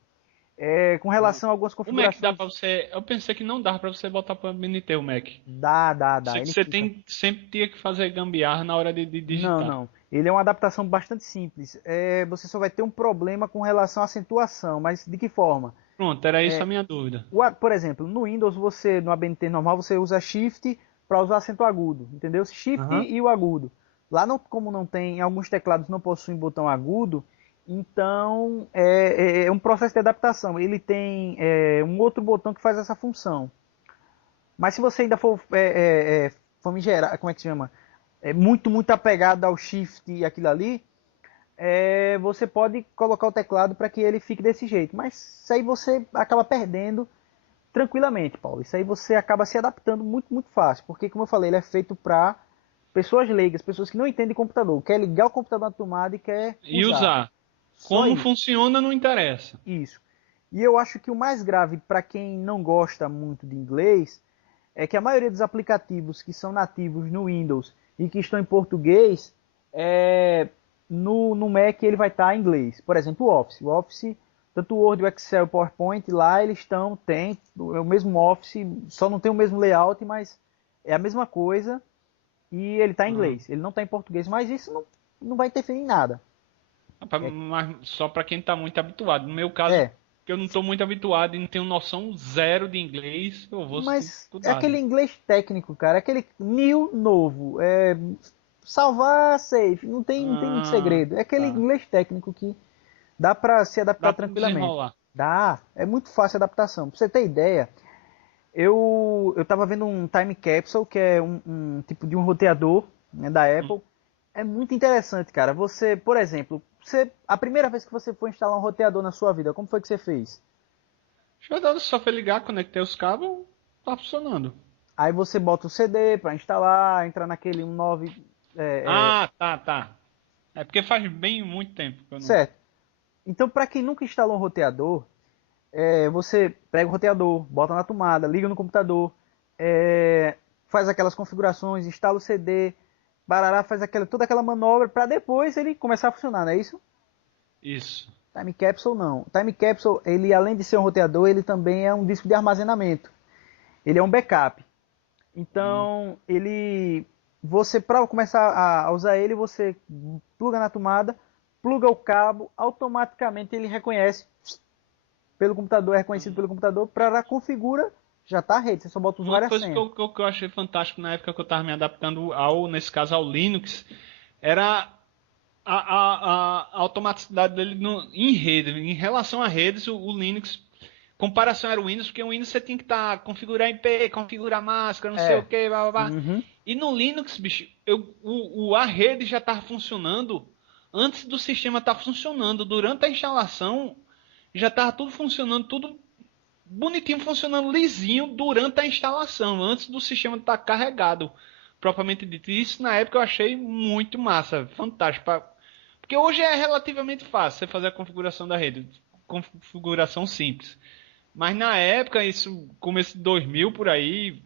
Com relação a algumas O Mac dá configurações, pra você. Eu pensei que não dava pra você botar pra BNT o Mac. dá. Sei que Ele você fica. tem, sempre tinha que fazer gambiarra na hora de Não, digitar. não. Ele é uma adaptação bastante simples. Você só vai ter um problema com relação à acentuação, mas de que forma? Pronto, era isso a minha dúvida. Por exemplo, no Windows, no ABNT normal, você usa Shift para usar acento agudo, entendeu? Shift Aham. e o agudo. Lá, como não tem, alguns teclados não possuem botão agudo, então é um processo de adaptação. Ele tem um outro botão que faz essa função. Mas se você ainda for famigerado, como é que se chama? Muito apegado ao Shift e aquilo ali, você pode colocar o teclado para que ele fique desse jeito. Mas isso aí você acaba perdendo tranquilamente, Paulo. Isso aí você acaba se adaptando muito fácil, porque como eu falei, ele é feito para pessoas leigas, pessoas que não entendem computador, quer ligar o computador na tomada e quer E usar. usar. Só Como isso. funciona não interessa. Isso. E eu acho que o mais grave para quem não gosta muito de inglês é que a maioria dos aplicativos que são nativos no Windows e que estão em português, no Mac ele vai estar em inglês. Por exemplo, o Office. O Office, tanto o Word, o Excel, o PowerPoint, lá eles tem é o mesmo Office, só não tem o mesmo layout, mas é a mesma coisa e ele está em Ah. inglês. Ele não está em português, mas isso não vai interferir em nada. Mas só para quem tá muito habituado. No meu caso, É, que eu não tô muito habituado e não tenho noção zero de inglês, eu vou sentir mas é dificuldade. aquele inglês técnico, cara, é aquele new novo, salvar, save, não tem muito Ah, segredo. É aquele tá. inglês técnico que dá para se adaptar Dá para tranquilamente. desenrolar. Dá, é muito fácil a adaptação. Pra você ter ideia, eu tava vendo um Time Capsule, que é um tipo de um roteador, né, da Hum. Apple. É muito interessante, cara. Você, por exemplo, a primeira vez que você foi instalar um roteador na sua vida, como foi que você fez? Só foi ligar, conectei os cabos, tá funcionando. Aí você bota o CD para instalar, entra naquele 19, Ah, tá, tá. É porque faz bem muito tempo que eu não. certo. Então, para quem nunca instalou um roteador, você pega o roteador, bota na tomada, liga no computador, faz aquelas configurações, instala o CD, barará, faz toda aquela manobra para depois ele começar a funcionar, não é isso? Isso. Time Capsule não. Time Capsule, ele além de ser um roteador, ele também é um disco de armazenamento. Ele é um backup. Hum. Então, você para começar a usar ele, você pluga na tomada, pluga o cabo, automaticamente ele reconhece pelo computador, é reconhecido pelo computador, para configura, já está a rede, você só bota o Uma usuário e a coisa senha. que eu achei fantástico na época que eu estava me adaptando nesse caso ao Linux, era a automaticidade dele em rede. Em relação a redes, o Linux, comparação era o Windows, porque o Windows você tinha que configurar IP, configurar máscara, não sei o É. que, blá blá blá. Uhum. E no Linux, bicho, a rede já estava funcionando antes do sistema estar funcionando. Durante a instalação, já estava tudo funcionando, tudo bonitinho, funcionando lisinho durante a instalação, antes do sistema estar carregado, propriamente dito. E isso na época eu achei muito massa, fantástico. Porque hoje é relativamente fácil você fazer a configuração da rede, configuração simples. Mas na época, isso, começo de 2000 por aí,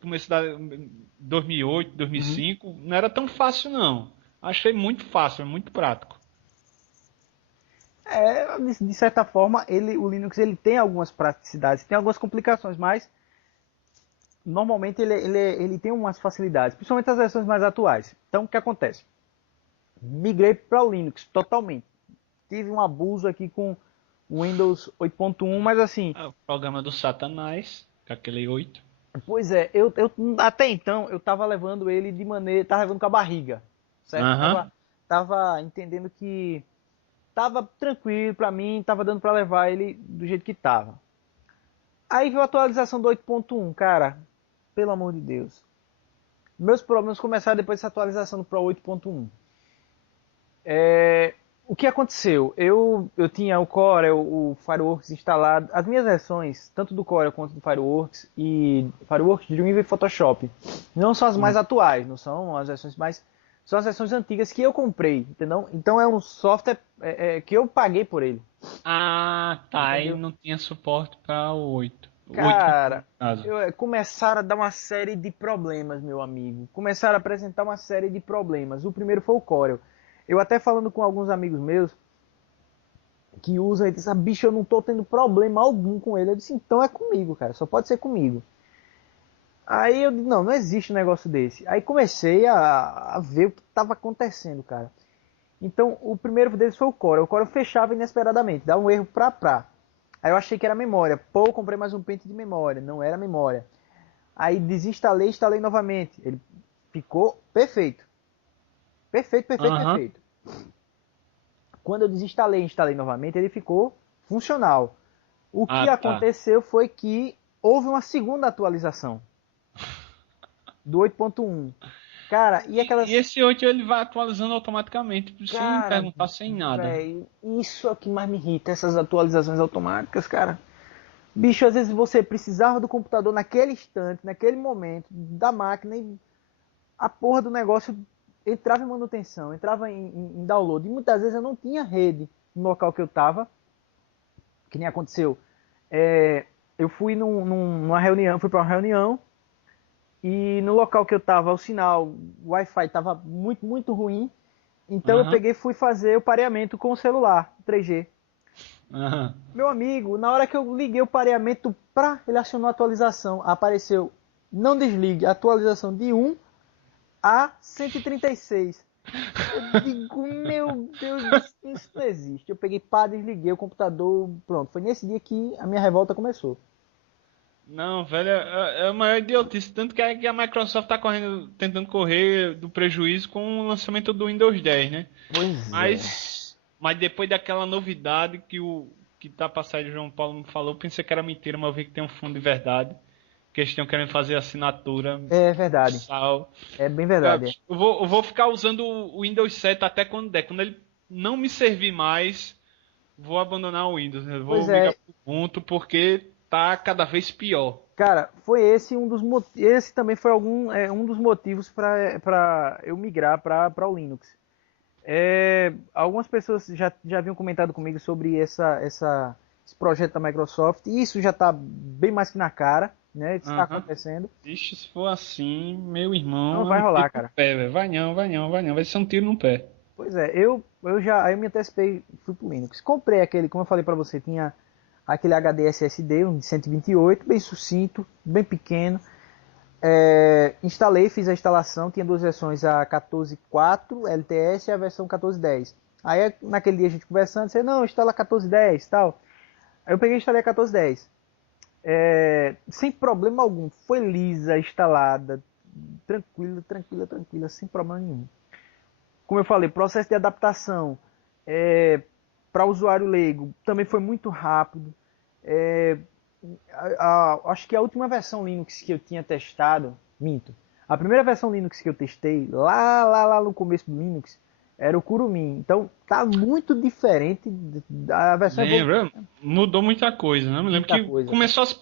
começo da 2008, Uhum. 2005, não era tão fácil não. Achei muito fácil, muito prático. De certa forma, o Linux ele tem algumas praticidades, tem algumas complicações, mas normalmente ele tem umas facilidades, principalmente as versões mais atuais. Então, o que acontece? Migrei para o Linux totalmente. Tive um abuso aqui com o Windows 8.1, mas assim, O programa do Satanás, com aquele 8. pois é, eu até então eu tava levando ele de maneira, tava levando com a barriga, certo? Aham. Tava entendendo que tava tranquilo pra mim, tava dando pra levar ele do jeito que tava. Aí veio a atualização do 8.1, cara, pelo amor de Deus. Meus problemas começaram depois dessa atualização para 8.1. O que aconteceu? Eu tinha o Corel, o Fireworks instalado, as minhas versões, tanto do Corel quanto do Fireworks, e Fireworks, Dreamweaver e Photoshop, não são as mais atuais, não são as versões mais, são as versões antigas que eu comprei, entendeu? Então é um software que eu paguei por ele, Ah, tá. Aí entendeu? não tinha suporte para o 8. O 8.1 no Cara, caso. começaram a dar uma série de problemas, meu amigo. Começaram a apresentar uma série de problemas. O primeiro foi o Corel. Eu até falando com alguns amigos meus que usam, ele disse, ah, bicho, eu não tô tendo problema algum com ele. Eu disse, então é comigo, cara, só pode ser comigo. Aí eu disse, não existe um negócio desse. Aí comecei a ver o que estava acontecendo, cara. Então, o primeiro deles foi o Corel. O Corel fechava inesperadamente, dava um erro pra. Aí eu achei que era memória. Pô, eu comprei mais um pente de memória. Não era memória. Aí desinstalei e instalei novamente. Ele ficou perfeito. Perfeito, perfeito, Aham. perfeito. Quando eu desinstalei e instalei novamente, ele ficou funcional. O que Ah, tá. aconteceu foi que houve uma segunda atualização do 8.1. Cara, e E aquelas. esse 8 ele vai atualizando automaticamente, sem Cara, perguntar, sem nada. velho, isso é o que mais me irrita, essas atualizações automáticas, cara. Bicho, às vezes você precisava do computador naquele instante, naquele momento, da máquina, e a porra do negócio entrava em manutenção, entrava em download. E muitas vezes eu não tinha rede no local que eu tava, que nem aconteceu. Eu fui numa reunião, fui para uma reunião e no local que eu tava, o sinal, o Wi-Fi tava muito, muito ruim. Então eu Aham, peguei e fui fazer o pareamento com o celular, 3G. aham. Meu amigo, na hora que eu liguei o pareamento, ele acionou a atualização. Apareceu, não desligue, atualização de 1 a 136. Eu digo, meu Deus do céu, isso não existe. Eu peguei, pá, desliguei o computador, pronto. Foi nesse dia que a minha revolta começou. Não, velho, é a maior idiotice. Tanto que a Microsoft tá correndo, tentando correr do prejuízo com o lançamento do Windows 10, né? Pois é. Mas depois daquela novidade que tá passando, o João Paulo me falou, eu pensei que era mentira, mas eu vi que tem um fundo de verdade. Que eles estão querendo fazer assinatura, É verdade. sal. É bem Cara, verdade. É. eu vou ficar usando o Windows 7 até quando der. Quando ele não me servir mais, vou abandonar o Windows, né? Eu vou Pois migrar é, pro Ubuntu porque tá cada vez pior. cara, foi esse um dos motivos. Esse também foi um dos motivos para eu migrar para o Linux. Algumas pessoas já haviam comentado comigo sobre esse projeto da Microsoft, e isso já está bem mais que na cara, né? Isso está Aham. acontecendo. Ixi, se for assim, meu Não irmão, é vai um rolar, tiro no cara. pé, velho. Vai não, vai não, vai não. Vai ser um tiro no pé. Pois é, aí eu me antecipei, fui pro Linux. Comprei aquele, como eu falei para você, tinha aquele HD SSD, um de 128, bem sucinto, bem pequeno. Instalei, fiz a instalação, tinha duas versões, a 14.4 LTS e a versão 14.10. Aí naquele dia a gente conversando, disse, não, instala 14.10 e tal. Aí eu peguei e instalei a 14.10. Sem problema algum, foi lisa, instalada, tranquila, tranquila, tranquila, sem problema nenhum. Como eu falei, processo de adaptação para usuário leigo também foi muito rápido. É, Acho que a última versão Linux que eu tinha testado, minto. A primeira versão Linux que eu testei, lá no começo do Linux, era o Kurumin. Então tá muito diferente da versão evolutiva. Lembra? Mudou muita coisa, né? Eu me lembro Muita que coisa, cara. começou a se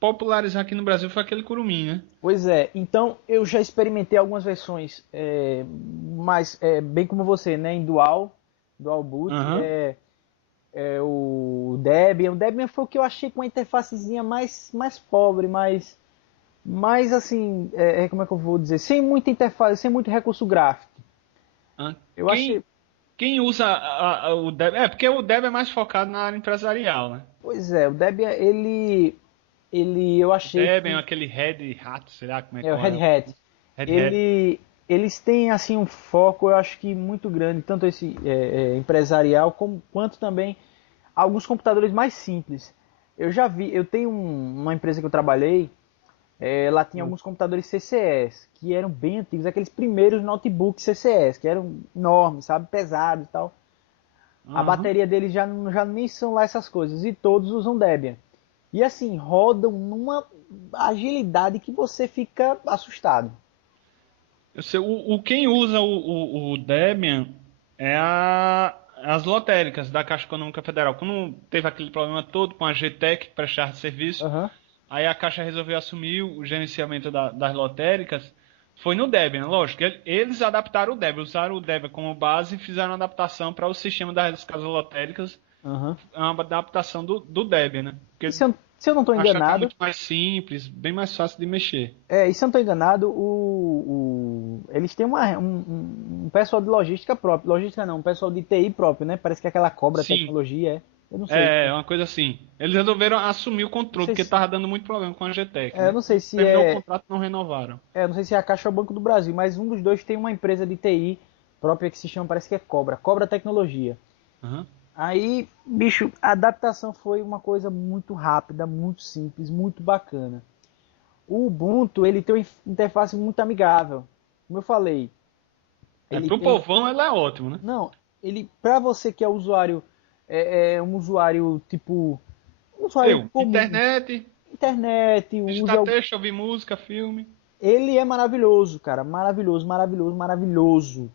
popularizar aqui no Brasil foi aquele curumim, né? Pois é, então eu já experimentei algumas versões, mas bem como você, né, em dual boot, Aham. o Debian. O Debian foi o que eu achei com a interfacezinha mais pobre, mais assim, como é que eu vou dizer, sem muita interface, sem muito recurso gráfico. Ah, Eu achei, quem usa o Debian. É, porque o Debian é mais focado na área empresarial, né? pois é, o Debian, eu O achei Debian, que aquele Red Hat, sei lá como é o qual Red é. Hat, Red Hat. eles têm assim um foco, eu acho que muito grande, tanto esse empresarial quanto também alguns computadores mais simples. Eu já vi, eu tenho uma empresa que eu trabalhei, lá tinha alguns computadores CCS, que eram bem antigos, aqueles primeiros notebooks CCS, que eram enormes, sabe, pesados e tal. A Aham. bateria deles já nem são lá essas coisas, e todos usam Debian. E assim, rodam numa agilidade que você fica assustado. Eu sei, quem usa o Debian é as lotéricas da Caixa Econômica Federal. Quando teve aquele problema todo com a GTEC que prestava serviço, Aham. aí a Caixa resolveu assumir o gerenciamento das lotéricas. Foi no Debian, lógico. Eles adaptaram o Debian, usaram o Debian como base e fizeram a adaptação para o sistema das casas lotéricas. Aham. É uma adaptação do Debian, né? E Porque se eu não estou acharam que é enganado, muito mais simples, bem mais fácil de mexer. e se eu não estou enganado, eles têm um pessoal de logística próprio. Logística não, um pessoal de TI próprio, né? Parece que é aquela Cobra Sim, Tecnologia, Eu não sei. é uma coisa assim. Eles resolveram assumir o Não controle, sei porque se, tava dando muito problema com a GTEC, eu né? não sei Quando se terminou o é, contrato, não renovaram. não sei se é a Caixa ou o Banco do Brasil, mas um dos dois tem uma empresa de TI própria que se chama, parece que é Cobra Tecnologia. Aham. Aí, bicho, a adaptação foi uma coisa muito rápida, muito simples, muito bacana. O Ubuntu, ele tem uma interface muito amigável. Como eu falei, É, ele pro tem, povão ela é ótimo, né? não, para você que é usuário, um usuário tipo, um usuário Eu, comum, internet, internet, digitar usa, texto, ouvir música, filme. ele é maravilhoso, cara, maravilhoso, maravilhoso, maravilhoso.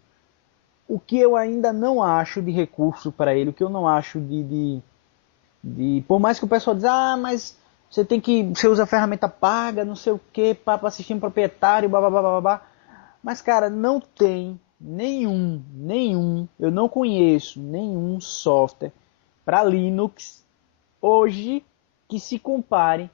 O que eu ainda não acho de recurso para ele, o que eu não acho por mais que o pessoal diz, mas você usa ferramenta paga, não sei o que, para sistema proprietário, blá, blá, blá, blá, blá. Mas, cara, não tem eu não conheço nenhum software para Linux hoje que se compare,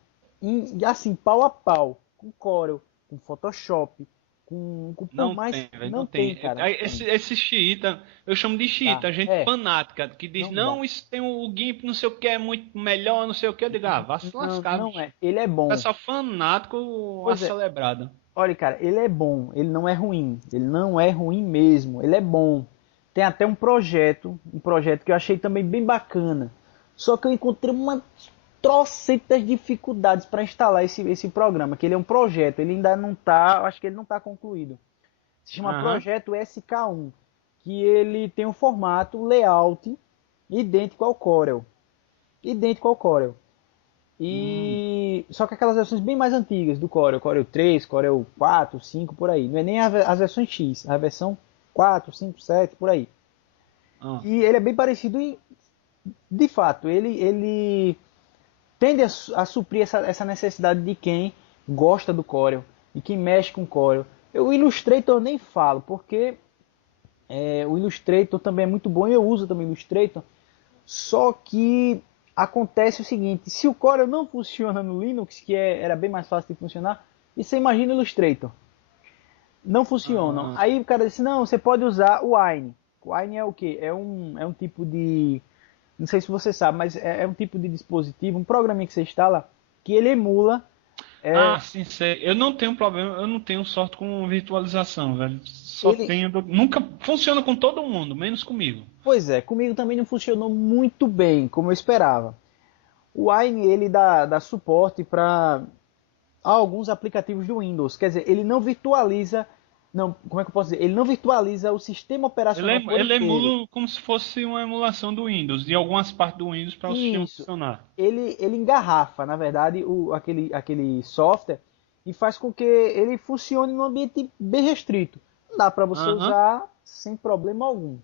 assim, pau a pau, com Corel, com Photoshop, por Não mais... tem, velho, Não não tem, tem. cara, não tem. Esse xiita, eu chamo de Tá? xiita, gente É, fanática, que diz, não dá. não, isso tem o GIMP, não sei o que, é muito melhor, não sei o que. Eu digo, vá se Não, lascar, não bicho. é. Ele é bom. Pessoal fanático, Pois é. acelebrado. Olha, cara, ele é bom. Ele não é ruim. Ele não é ruim mesmo. Ele é bom. Tem até um projeto que eu achei também bem bacana. Só que eu encontrei uma trocentas dificuldades para instalar esse programa, que ele é um projeto, ele ainda não está, acho que ele não está concluído. Se chama Aham. Projeto SK1, que ele tem um formato, layout idêntico ao Corel. Idêntico ao Corel. Hum. E só que aquelas versões bem mais antigas do Corel, Corel 3, Corel 4, 5 por aí. Não é nem as versões X, a versão 4, 5, 7 por aí. Ah. E ele é bem parecido e de fato, ele tende a suprir essa necessidade de quem gosta do Corel e quem mexe com Corel. O Illustrator eu nem falo, porque o Illustrator também é muito bom e eu uso também o Illustrator. Só que acontece o seguinte, se o Corel não funciona no Linux, que era bem mais fácil de funcionar, e você imagina o Illustrator. Não funcionam. Ah. Aí o cara disse, não, você pode usar o Wine. O Wine é o quê? É um tipo de... Não sei se você sabe, mas é um tipo de dispositivo, um programinha que você instala, que ele emula... Sim, sei. Eu não tenho problema, eu não tenho sorte com virtualização, velho. Só ele, tenho. Nunca funciona com todo mundo, menos comigo. Pois é, comigo também não funcionou muito bem, como eu esperava. O Wine, ele dá suporte para alguns aplicativos do Windows. Quer dizer, ele não virtualiza... Não, como é que eu posso dizer? Ele não virtualiza o sistema operacional por Ele inteiro. emula como se fosse uma emulação do Windows, de algumas partes do Windows para o sistema Isso. funcionar. Ele engarrafa, na verdade, aquele software e faz com que ele funcione num ambiente bem restrito. Dá para você Aham. usar sem problema algum.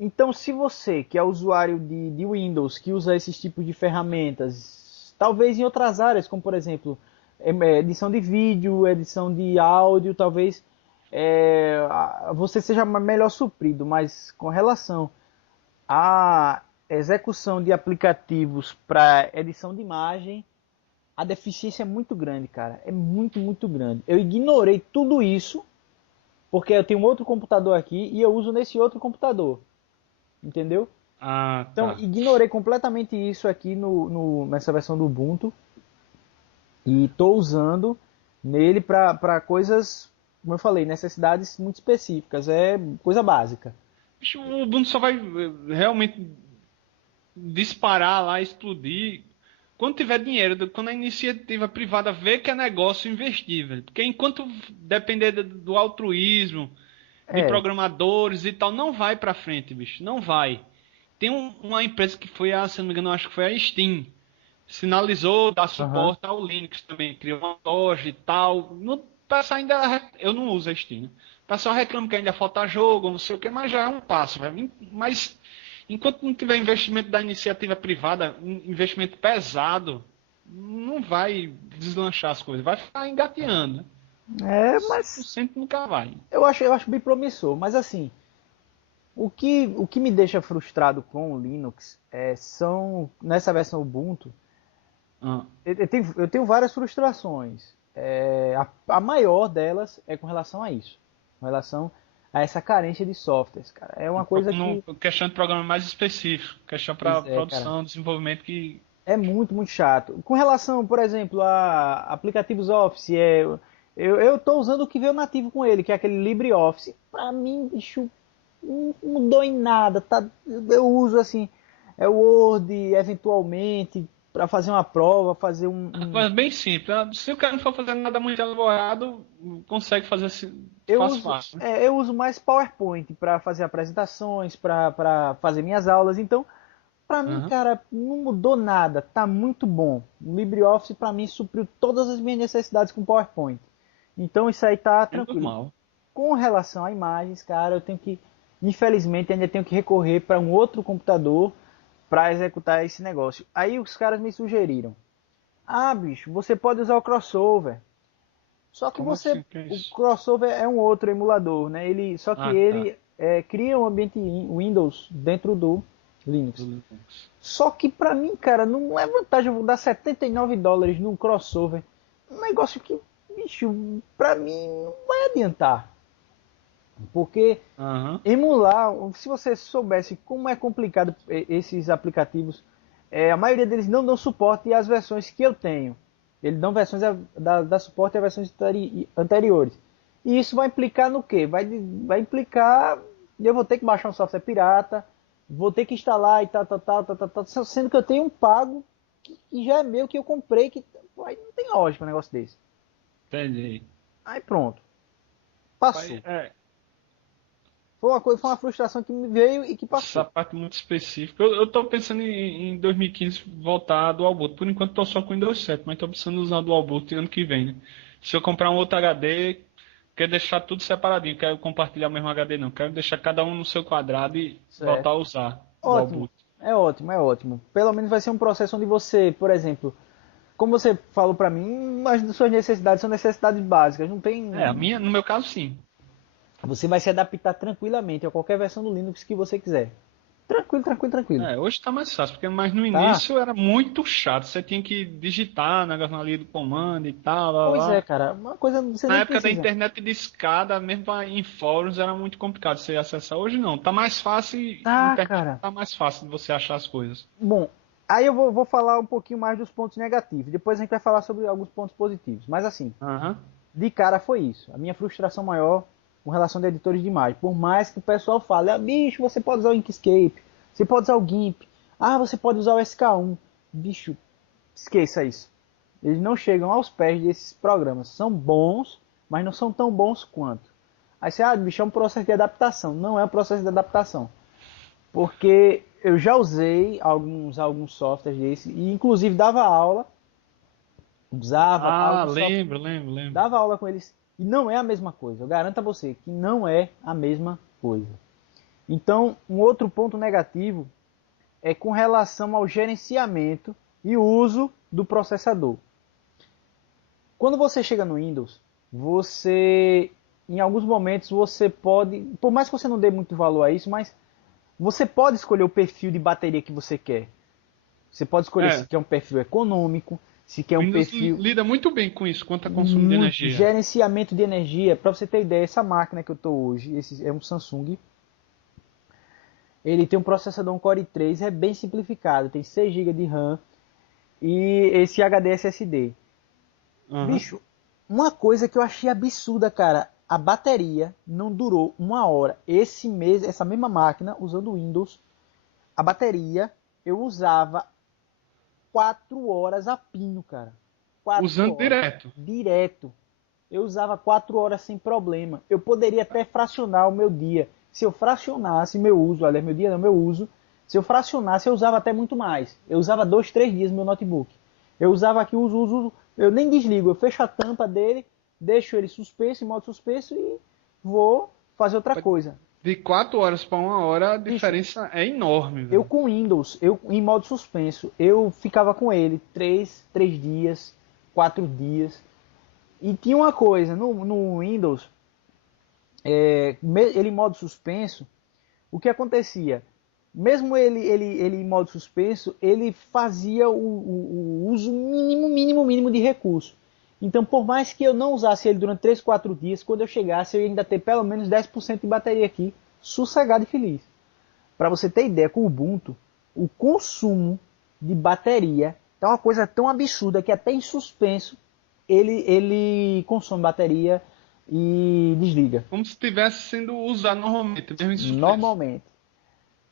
Então, se você que é usuário de Windows, que usa esses tipos de ferramentas, talvez em outras áreas, como por exemplo, edição de vídeo, edição de áudio, talvez você seja melhor suprido, mas com relação à execução de aplicativos para edição de imagem, a deficiência é muito grande, cara. É muito, muito grande. Eu ignorei tudo isso, porque eu tenho um outro computador aqui e eu uso nesse outro computador. Entendeu? Ah, Então, tá. ignorei completamente isso aqui nessa versão do Ubuntu e estou usando nele para coisas, como eu falei, necessidades muito específicas. É coisa básica. Bicho, o Ubuntu só vai realmente disparar lá, explodir quando tiver dinheiro, quando a iniciativa privada vê que é negócio investir, velho. Porque enquanto depender do altruísmo, de É, programadores e tal, não vai pra frente, bicho. Não vai. Tem uma empresa que foi se não me engano, acho que foi a Steam. Sinalizou dar aham. suporte ao Linux também, criou uma loja e tal. No, pessoal ainda. Eu não uso a Steam, né? O pessoal reclama que ainda falta jogo, não sei o que, mas já é um passo, velho. Mas enquanto não tiver investimento da iniciativa privada, um investimento pesado, não vai deslanchar as coisas, vai ficar engateando, né? Cem por Mas cento nunca vai. eu acho bem promissor. Mas assim, o que me deixa frustrado com o Linux são, nessa versão Ubuntu, Ah, eu tenho várias frustrações. A maior delas é com relação a isso. Com relação a essa carência de softwares, cara. É uma coisa que, questão de programa mais específico, questão para pois é, cara, produção, desenvolvimento que. é muito, muito chato. Com relação, por exemplo, a aplicativos Office, eu tô usando o que veio nativo com ele, que é aquele LibreOffice. Pra mim, bicho, não mudou em nada, tá? Eu uso assim, o Word, eventualmente, para fazer uma prova, fazer Mas bem simples, né? Se o cara não for fazer nada muito elaborado, consegue fazer Eu fácil, uso, fácil, né? eu uso mais PowerPoint para fazer apresentações, para fazer minhas aulas. Então, para mim, Aham. cara, não mudou nada. Tá muito bom. O LibreOffice para mim supriu todas as minhas necessidades com PowerPoint. Então, isso aí tá É tranquilo. normal. Com relação a imagens, cara, eu tenho que, infelizmente, ainda tenho que recorrer para um outro computador para executar esse negócio. Aí os caras me sugeriram: "Ah, bicho, você pode usar o crossover". Só que Como assim? Que é o isso? crossover é um outro emulador, né? Só que Ah, tá. ele cria um ambiente Windows dentro do Linux. Só que pra mim, cara, não é vantagem eu vou dar $79 num crossover. Um negócio que, bicho, pra mim não vai adiantar. Porque Aham. emular, se você soubesse como é complicado esses aplicativos, a maioria deles não dão suporte às versões que eu tenho. Eles dão versões da suporte a versões anteriores. E isso vai implicar no quê? Vai implicar eu vou ter que baixar um software pirata, vou ter que instalar e tal, sendo que eu tenho um pago que já é meu, que eu comprei, que aí não tem lógica um negócio desse. Entendi. Aí pronto. Passou. É, Foi uma frustração que me veio e que essa passou. parte muito específica. Eu tô pensando em 2015 voltar a Dual Boot. Por enquanto tô só com Windows 7, mas tô precisando usar Dual Boot ano que vem, né? Se eu comprar um outro HD, quero deixar tudo separadinho. Quero compartilhar o mesmo HD não. Quero deixar cada um no seu quadrado e voltar Certo. a usar Dual Ótimo. Boot. É ótimo, é ótimo. Pelo menos vai ser um processo onde você, por exemplo, como você falou pra mim, as suas necessidades são necessidades básicas. Não É, a tem. minha, no meu caso, sim. Você vai se adaptar tranquilamente a qualquer versão do Linux que você quiser. Tranquilo, tranquilo, tranquilo. É, hoje tá mais fácil, porque mas no Tá? início era muito chato. Você tinha que digitar na ali do comando e tal, lá, Pois é, lá. cara. Uma coisa você Na nem época da precisa. internet de escada, mesmo em fóruns, era muito complicado você acessar. Hoje não, tá mais fácil, Tá, internet cara. tá mais fácil de você achar as coisas. Bom, aí eu vou falar um pouquinho mais dos pontos negativos. Depois a gente vai falar sobre alguns pontos positivos. Mas assim, Aham. de cara foi isso. A minha frustração maior com relação a editores de imagem. Por mais que o pessoal fale, bicho, você pode usar o Inkscape, você pode usar o GIMP, você pode usar o SK1. Bicho, esqueça isso. Eles não chegam aos pés desses programas. São bons, mas não são tão bons quanto. Aí você, bicho, é um processo de adaptação. Não é um processo de adaptação. Porque eu já usei alguns softwares desse, e inclusive dava aula, usava Ah, alguns softwares, lembro. dava aula com eles, e não é a mesma coisa. Eu garanto a você que não é a mesma coisa. Então, um outro ponto negativo é com relação ao gerenciamento e uso do processador. Quando você chega no Windows, você, em alguns momentos, você pode, por mais que você não dê muito valor a isso, mas você pode escolher o perfil de bateria que você quer. Você pode escolher se É, quer um perfil econômico, se quer o um Windows perfil lida muito bem com isso, quanto a consumo de muito energia. gerenciamento de energia. Para você ter ideia, essa máquina que eu estou hoje, esse é um Samsung, ele tem um processador um Core i3, é bem simplificado, tem 6 GB de RAM e esse HD SSD. Aham. Bicho, uma coisa que eu achei absurda, cara, a bateria não durou uma hora. Esse mês, essa mesma máquina, usando o Windows, a bateria eu usava 4 horas a pino, cara. 4 Usando horas. direto. Direto. Eu usava 4 horas sem problema. Eu poderia até fracionar o meu dia. Se eu fracionasse meu uso, aliás, meu dia não, meu uso, se eu fracionasse, eu usava até muito mais. Eu usava 2, 3 dias no meu notebook. Eu usava aqui, uso, eu nem desligo, eu fecho a tampa dele, deixo ele suspenso, em modo suspenso e vou fazer outra coisa. De 4 horas para uma hora, a Bicho, diferença é enorme, eu velho. com Windows, eu em modo suspenso, eu ficava com ele 3 dias, 4 dias. E tinha uma coisa, no Windows, ele em modo suspenso, o que acontecia? Mesmo ele em modo suspenso, ele fazia o uso mínimo de recurso. Então, por mais que eu não usasse ele durante 3, 4 dias, quando eu chegasse, eu ia ainda ter pelo menos 10% de bateria aqui, sossegado e feliz. Para você ter ideia, com o Ubuntu, o consumo de bateria é uma coisa tão absurda que até em suspenso ele consome bateria e desliga. Como se estivesse sendo usado normalmente, mesmo em suspenso. Normalmente.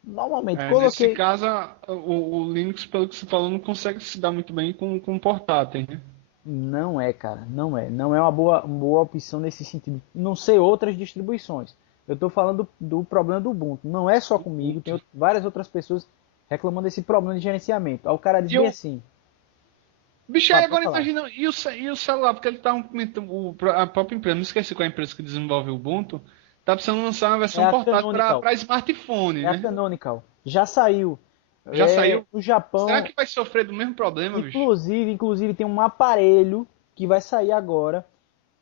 Normalmente. É, nesse Coloquei. caso, o Linux, pelo que você falou, não consegue se dar muito bem com portátil, né? Não é, cara. Não é. Não é uma boa opção nesse sentido. Não sei outras distribuições. Eu estou falando do problema do Ubuntu. Não é só comigo. Tem várias outras pessoas reclamando desse problema de gerenciamento. Aí o cara diz E bem eu, assim. bicho, aí Pode agora falar. imagina, e o celular, porque ele tá comentando, a própria empresa, não esqueci qual é a empresa que desenvolve o Ubuntu, tá precisando lançar uma É versão a portátil Canonical. para smartphone, É a né? Canonical. Já saiu. Já saiu? No Será Japão, que vai sofrer do mesmo problema, bicho? inclusive tem um aparelho que vai sair agora.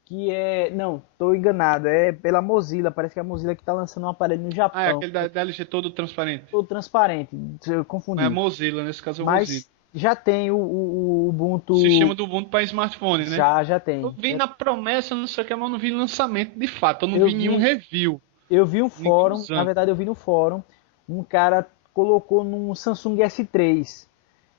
que é... Não, tô enganado, é pela Mozilla, parece que é a Mozilla que tá lançando um aparelho no Ah, é Japão. aquele da LG todo transparente. Todo transparente, eu Mas é confundi. Mozilla, nesse caso é o Mozilla. Mas já tem o O Ubuntu, sistema do Ubuntu para smartphone, né? já Eu tem. vi na promessa, não sei o que, mas eu não vi lançamento de fato. Eu não Eu vi nenhum vi, review. eu vi um Ninguém fórum, na usando. verdade eu vi no fórum, um cara colocou num Samsung S3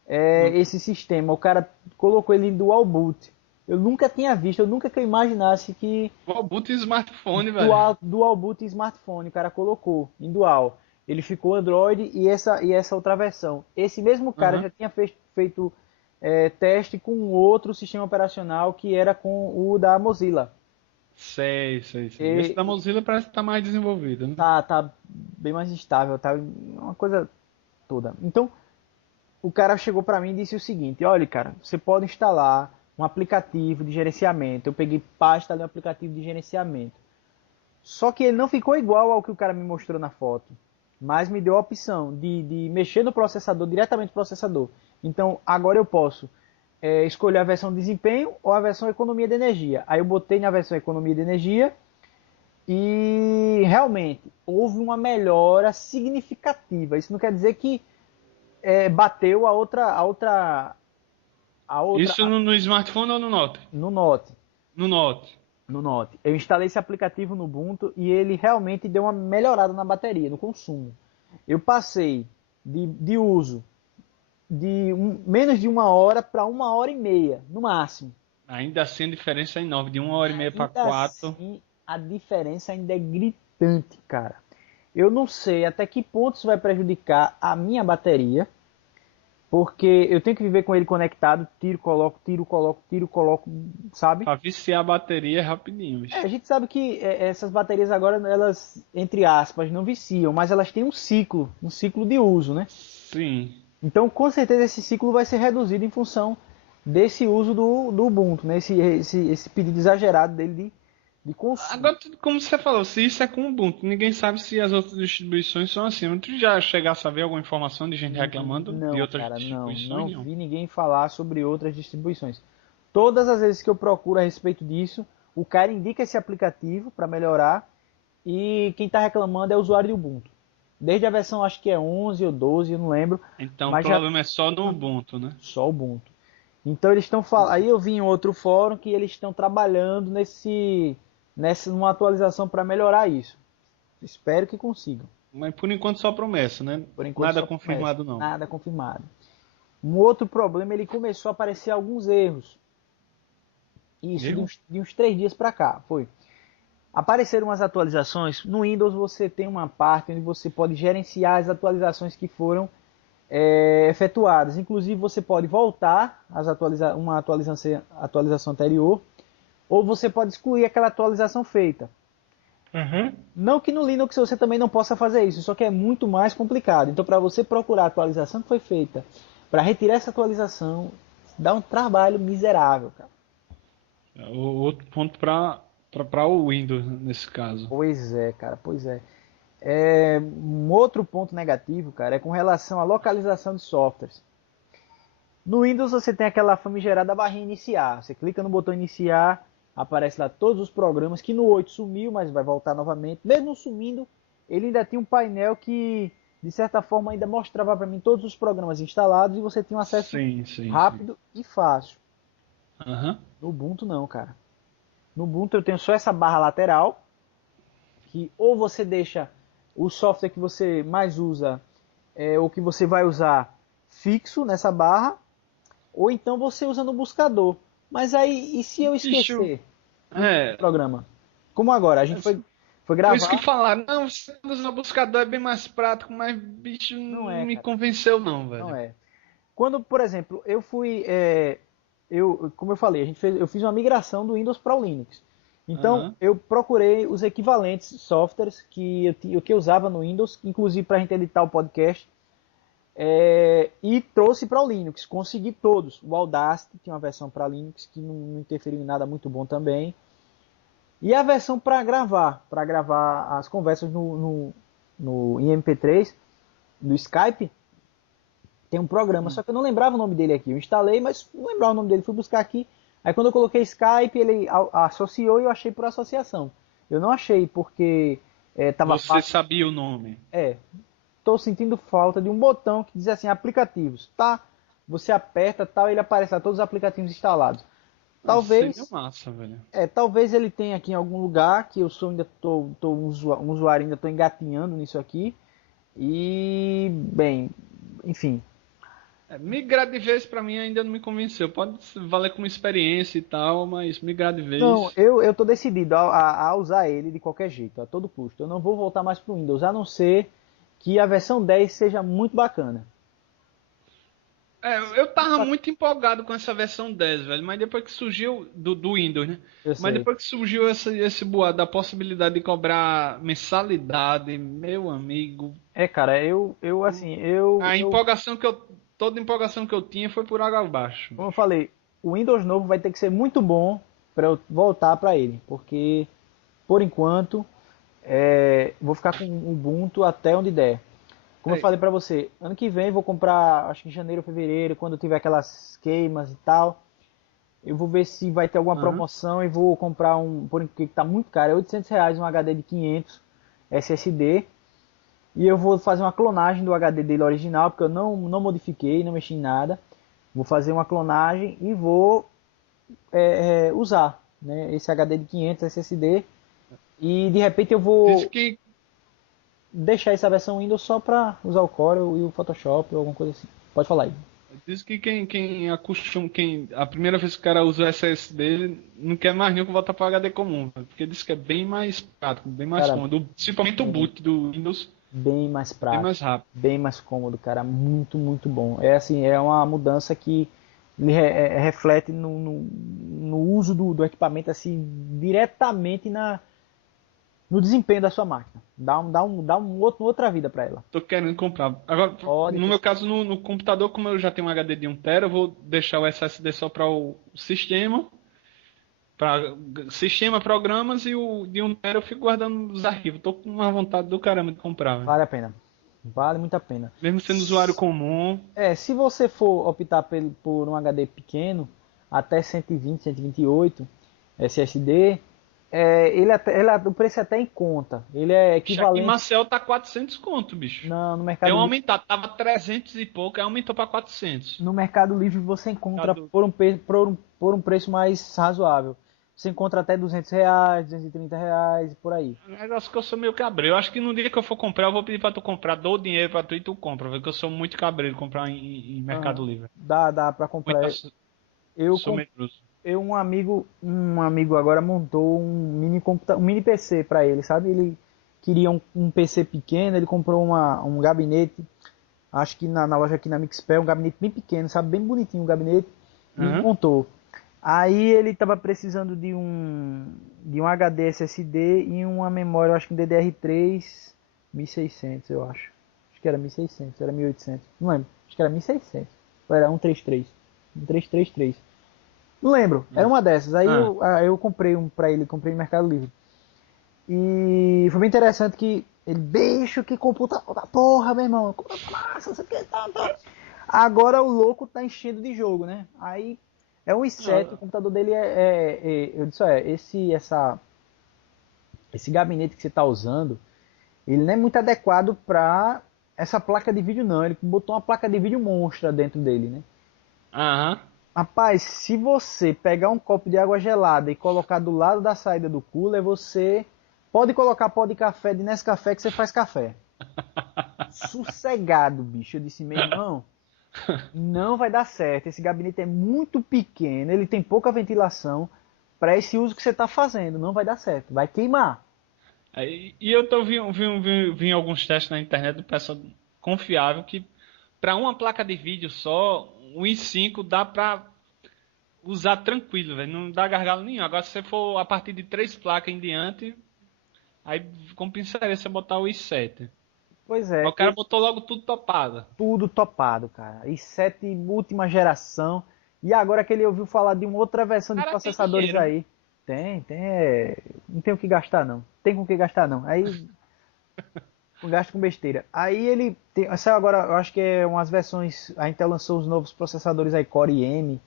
No, esse sistema, o cara colocou ele em dual boot. Eu nunca tinha visto, eu nunca que eu imaginasse que o Ubuntu e smartphone, velho. dual boot em smartphone, o cara colocou em dual. Ele ficou Android e essa outra versão. Esse mesmo cara Aham. já tinha feito teste com outro sistema operacional que era com o da Mozilla. Sei. Esse E da Mozilla parece que tá mais desenvolvido, né? tá bem mais estável, tá uma coisa toda. Então, o cara chegou para mim e disse o seguinte: olha, cara, você pode instalar um aplicativo de gerenciamento. Eu peguei pasta ali, um aplicativo de gerenciamento. Só que ele não ficou igual ao que o cara me mostrou na foto, mas me deu a opção de mexer no processador, diretamente no processador. Então, agora eu posso escolher a versão desempenho ou a versão economia de energia. Aí eu botei na versão economia de energia e realmente houve uma melhora significativa. Isso não quer dizer que bateu a outra Isso no smartphone ou no Note? no Note. No Note. No Note. Eu instalei esse aplicativo no Ubuntu e ele realmente deu uma melhorada na bateria, no consumo. Eu passei de uso de menos de 1 hora para 1 hora e meia, no máximo. Ainda assim a diferença é enorme, de 1 hora e meia para Ainda 4. assim, a diferença ainda é gritante, cara. Eu não sei até que ponto isso vai prejudicar a minha bateria, porque eu tenho que viver com ele conectado, tiro, coloco, sabe? Pra viciar a bateria é rapidinho, A bicho. gente sabe que essas baterias agora, elas, entre aspas, não viciam, mas elas têm um ciclo de uso, né? Sim. Então, com certeza, esse ciclo vai ser reduzido em função desse uso do Ubuntu, né? Esse pedido exagerado dele de consumo. Agora, como você falou, se isso é com o Ubuntu, ninguém sabe se as outras distribuições são assim. Tu já chegasse a ver alguma informação de gente reclamando de Não, outras cara, não distribuições? Não. vi ninguém falar sobre outras distribuições. Todas as vezes que eu procuro a respeito disso, o cara indica esse aplicativo para melhorar e quem está reclamando é o usuário de Ubuntu. Desde a versão, acho que é 11 ou 12, eu não lembro, Então o mas já problema é só no Ubuntu, né? só Ubuntu. Então eles estão falando. Aí eu vi em outro fórum que eles estão trabalhando numa atualização para melhorar isso. Espero que consigam. Mas por enquanto só promessa, né? Por enquanto Nada só promessa, confirmado não. nada confirmado. Um outro problema, ele começou a aparecer alguns erros. Isso Viu? de uns 3 dias para cá, foi. Apareceram umas atualizações. No Windows você tem uma parte onde você pode gerenciar as atualizações que foram efetuadas. Inclusive você pode voltar uma atualização anterior, ou você pode excluir aquela atualização feita. Uhum. Não que no Linux você também não possa fazer isso, só que é muito mais complicado. Então, para você procurar a atualização que foi feita, para retirar essa atualização, dá um trabalho miserável, cara. O outro ponto para o Windows nesse caso. Pois é, cara, pois é. Um outro ponto negativo, cara, é com relação à localização de softwares. No Windows você tem aquela famigerada barrinha iniciar. Você clica no botão iniciar, aparece lá todos os programas, que no 8 sumiu, mas vai voltar novamente. Mesmo sumindo, ele ainda tinha um painel que, de certa forma, ainda mostrava para mim todos os programas instalados e você tinha um acesso Sim. rápido e fácil. Aham. No Ubuntu não, cara. No Ubuntu eu tenho só essa barra lateral, que ou você deixa o software que você mais usa, ou que você vai usar fixo nessa barra, ou então você usa no buscador. Mas aí, e se eu Bicho, esquecer o é. programa? Como agora? A gente foi Foi isso que gravar. falaram. Não, você usar o buscador é bem mais prático, mas bicho Não não é, me cara. convenceu não, Não velho. é. Quando, por exemplo, eu fui. Como eu falei, eu fiz uma migração do Windows para o Linux. Então, Aham. eu procurei os equivalentes softwares que eu usava no Windows, inclusive para a gente editar o podcast. E trouxe para o Linux, consegui todos. O Audacity tinha uma versão para Linux que não interferiu em nada, muito bom também. E a versão para gravar as conversas em MP3 do Skype, tem um programa, só que eu não lembrava o nome dele aqui. Eu instalei, mas não lembrava o nome dele, fui buscar aqui. Aí quando eu coloquei Skype, ele associou e eu achei por associação. Eu não achei porque tava Você fácil. sabia o nome. É, tô sentindo falta de um botão que diz assim, aplicativos, tá? Você aperta, tal, ele aparece lá todos os aplicativos instalados. Seria Talvez, massa, velho. talvez ele tenha aqui em algum lugar que eu sou ainda tô um usuário, ainda tô engatinhando nisso aqui. E bem, enfim. Migrar de vez pra mim ainda não me convenceu. Pode valer como experiência e tal, mas migrar de Não, vez. eu tô decidido a usar ele de qualquer jeito, a todo custo. Eu não vou voltar mais pro Windows, a não ser que a versão 10 seja muito bacana. Eu tava muito empolgado com essa versão 10, velho, mas depois que surgiu do Windows, né? Eu Mas sei. depois que surgiu esse boato da possibilidade de cobrar mensalidade, meu amigo, Cara, eu assim, a empolgação que eu, toda empolgação que eu tinha foi por água abaixo, como eu bicho. falei, o Windows novo vai ter que ser muito bom para eu voltar para ele, porque por enquanto vou ficar com o Ubuntu até onde der. Como eu É, falei para você, ano que vem vou comprar, acho que em janeiro ou fevereiro, quando tiver aquelas queimas e tal, eu vou ver se vai ter alguma aham. promoção e vou comprar porque tá muito caro, é R$ 800 um HD de 500 SSD. E eu vou fazer uma clonagem do HD dele original, porque eu não modifiquei, não mexi em nada. Vou fazer uma clonagem e vou usar, né, esse HD de 500 SSD. E de repente eu Diz vou que deixar essa versão Windows só para usar o Corel e o Photoshop ou alguma coisa assim. Pode falar aí. Diz que quem acostuma, quem a primeira vez que o cara usa o SSD, ele não quer mais nenhum que voltar para HD comum, velho, porque diz que é bem mais prático, bem mais Cara, cômodo, principalmente o bem, boot do Windows, bem mais bem prático, mais rápido. bem mais cômodo, cara. Muito, muito bom. É assim, é uma mudança que reflete no uso do equipamento assim diretamente no desempenho da sua máquina. Outra vida para ela. Tô querendo comprar. Agora, Pode no ter meu caso, certeza. no computador, como eu já tenho um HD de 1 TB, eu vou deixar o SSD só para o sistema, para sistema, programas, e o de 1 TB eu fico guardando os arquivos. Tô com uma vontade do caramba de comprar, velho. Vale a pena. Vale muito a pena. Mesmo sendo usuário comum. Se você for optar por um HD pequeno, até 120, 128 SSD, o preço é até em conta. Ele é Bicho, aqui em equivalente. Maceió tá 400 conto, bicho. Não, no Deu Mercado uma Livre. aumentada, tava 300 e pouco, aí aumentou pra 400. No Mercado Livre você encontra Mercado- por um preço mais razoável. Você encontra até R$ 200, R$ 230, por aí. É um negócio que eu sou meio cabreiro. Eu acho que no dia que eu for comprar, eu vou pedir pra tu comprar. Dou o dinheiro pra tu e tu compra, porque eu sou muito cabreiro comprar em Mercado Aham. Livre. Dá para Muito, comprar. Eu, sou medroso. um amigo agora montou um mini PC para ele, sabe? Ele queria um PC pequeno, ele comprou um gabinete, acho que na loja aqui na Mixpel, um gabinete bem pequeno, sabe? Bem bonitinho o gabinete, e Aham. montou. Aí ele estava precisando de um HD SSD e uma memória, eu acho que um DDR3 1600, eu acho. Acho que era 1600, era 1800, não lembro. Acho que era 1600. Ou era 133. 1333. Não lembro, era uma dessas. Aí Ah, eu comprei um pra ele, comprei no Mercado Livre. E foi bem interessante que ele, bicho, que computador da porra, meu irmão. Computador massa, não sei o que, tá. Agora o louco tá enchendo de jogo, né? Aí é um i7, o ah, computador dele eu disse, esse gabinete que você tá usando, ele não é muito adequado pra essa placa de vídeo não. Ele botou uma placa de vídeo monstra dentro dele, né? aham. Rapaz, se você pegar um copo de água gelada e colocar do lado da saída do cooler, você pode colocar pó de café de Nescafé que você faz café. Sossegado, bicho. Eu disse, meu irmão, não vai dar certo. Esse gabinete é muito pequeno, ele tem pouca ventilação para esse uso que você está fazendo. Não vai dar certo, vai queimar. E eu tô vi alguns testes na internet do pessoal confiável que para uma placa de vídeo só, o i5 dá pra usar tranquilo, velho. Não dá gargalo nenhum. Agora, se você for a partir de 3 placas em diante, aí compensaria você botar o i7. Pois Mas é, o cara botou logo tudo topado. tudo topado, cara. i7 última geração. E agora que ele ouviu falar de uma outra versão O de cara tem processadores dinheiro. aí. Tem, não tem o que gastar não. Tem com o que gastar não. Aí gasta com besteira. Aí ele saiu agora, eu acho que é umas versões, a Intel lançou os novos processadores aí Core M.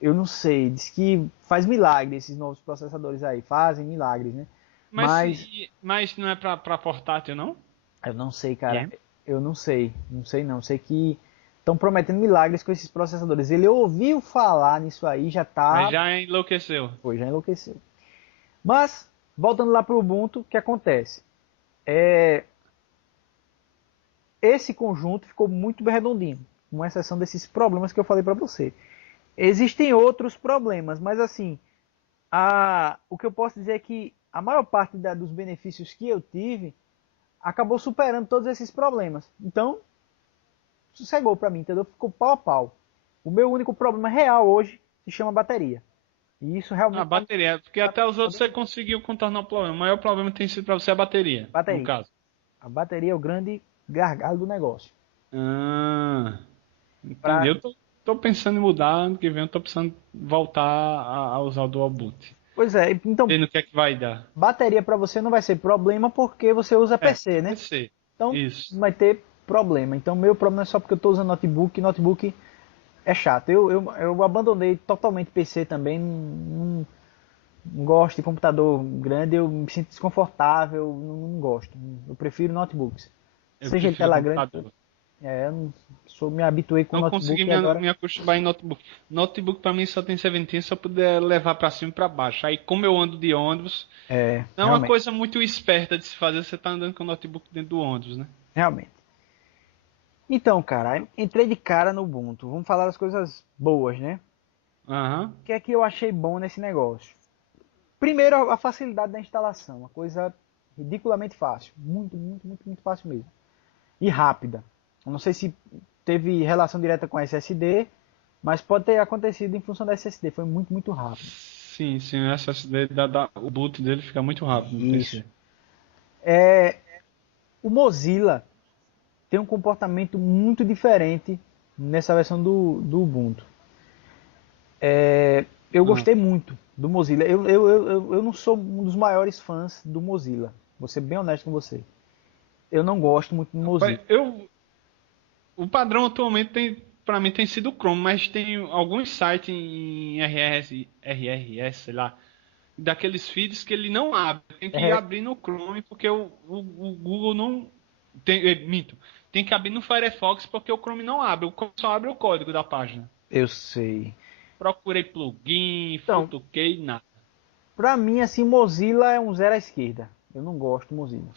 eu não sei, diz que faz milagre esses novos processadores aí, fazem milagres, né? Mas Mas não é pra portátil, não? eu não sei, cara. Game? Eu não sei, não sei não. Sei que estão prometendo milagres com esses processadores. Ele ouviu falar nisso aí, já Mas tá, já enlouqueceu. pô, já enlouqueceu. Mas voltando lá para o Ubuntu, o que acontece? É, esse conjunto ficou muito bem redondinho, com exceção desses problemas que eu falei para você. Existem outros problemas, mas assim, o que eu posso dizer é que a maior parte dos benefícios que eu tive acabou superando todos esses problemas. Então, sossegou para mim, entendeu? Ficou pau a pau. O meu único problema real hoje se chama bateria. E isso A realmente bateria, porque tá até os outros bem. você conseguiu contornar o problema. O maior problema tem sido pra você a bateria, no Bateria. caso. A bateria é o grande gargalo do negócio. Ah, entendi. Pra... Tô pensando em mudar, ano que vem eu tô pensando em voltar a usar o Dual Boot. Pois é, então Vendo o que é que vai dar. bateria para você não vai ser problema porque você usa É, PC, né? vai ser. Então Isso. não vai ter problema. Então meu problema é só porque eu estou usando notebook. Notebook é chato. Eu abandonei totalmente PC também. Não gosto de computador grande. Eu me sinto desconfortável. Não gosto. Eu prefiro notebooks. Eu Seja ele prefiro tela grande. computador. Eu não sou, me habituei com Não consegui notebook e agora me acostumar em notebook. Notebook pra mim só tem serventia se eu puder levar pra cima e pra baixo. Aí como eu ando de ônibus, não é uma realmente, coisa muito esperta de se fazer, você tá andando com o notebook dentro do ônibus, né? realmente. Então, cara, entrei de cara no Ubuntu. Vamos falar das coisas boas, né? Aham. O que é que eu achei bom nesse negócio? Primeiro, a facilidade da instalação, uma coisa ridiculamente fácil, muito fácil mesmo. E rápida. Eu não sei se teve relação direta com a SSD, mas pode ter acontecido em função da SSD, foi muito rápido. Sim, sim, o SSD o boot dele fica muito rápido no Isso. PC. O Mozilla tem um comportamento muito diferente nessa versão do Ubuntu. Eu Ah. gostei muito do Mozilla. Eu não sou um dos maiores fãs do Mozilla. Vou ser bem honesto com você. Eu não gosto muito do Rapaz, Mozilla. o padrão atualmente para mim tem sido o Chrome, mas tem alguns sites em RRS, sei lá, daqueles feeds que ele não abre. Tem que É, abrir no Chrome porque o Google não minto. Tem que abrir no Firefox porque o Chrome não abre. O Chrome só abre o código da página. eu sei. Procurei plugin, Então, futuquei, nada. pra mim, assim, Mozilla é um zero à esquerda. Eu não gosto do Mozilla.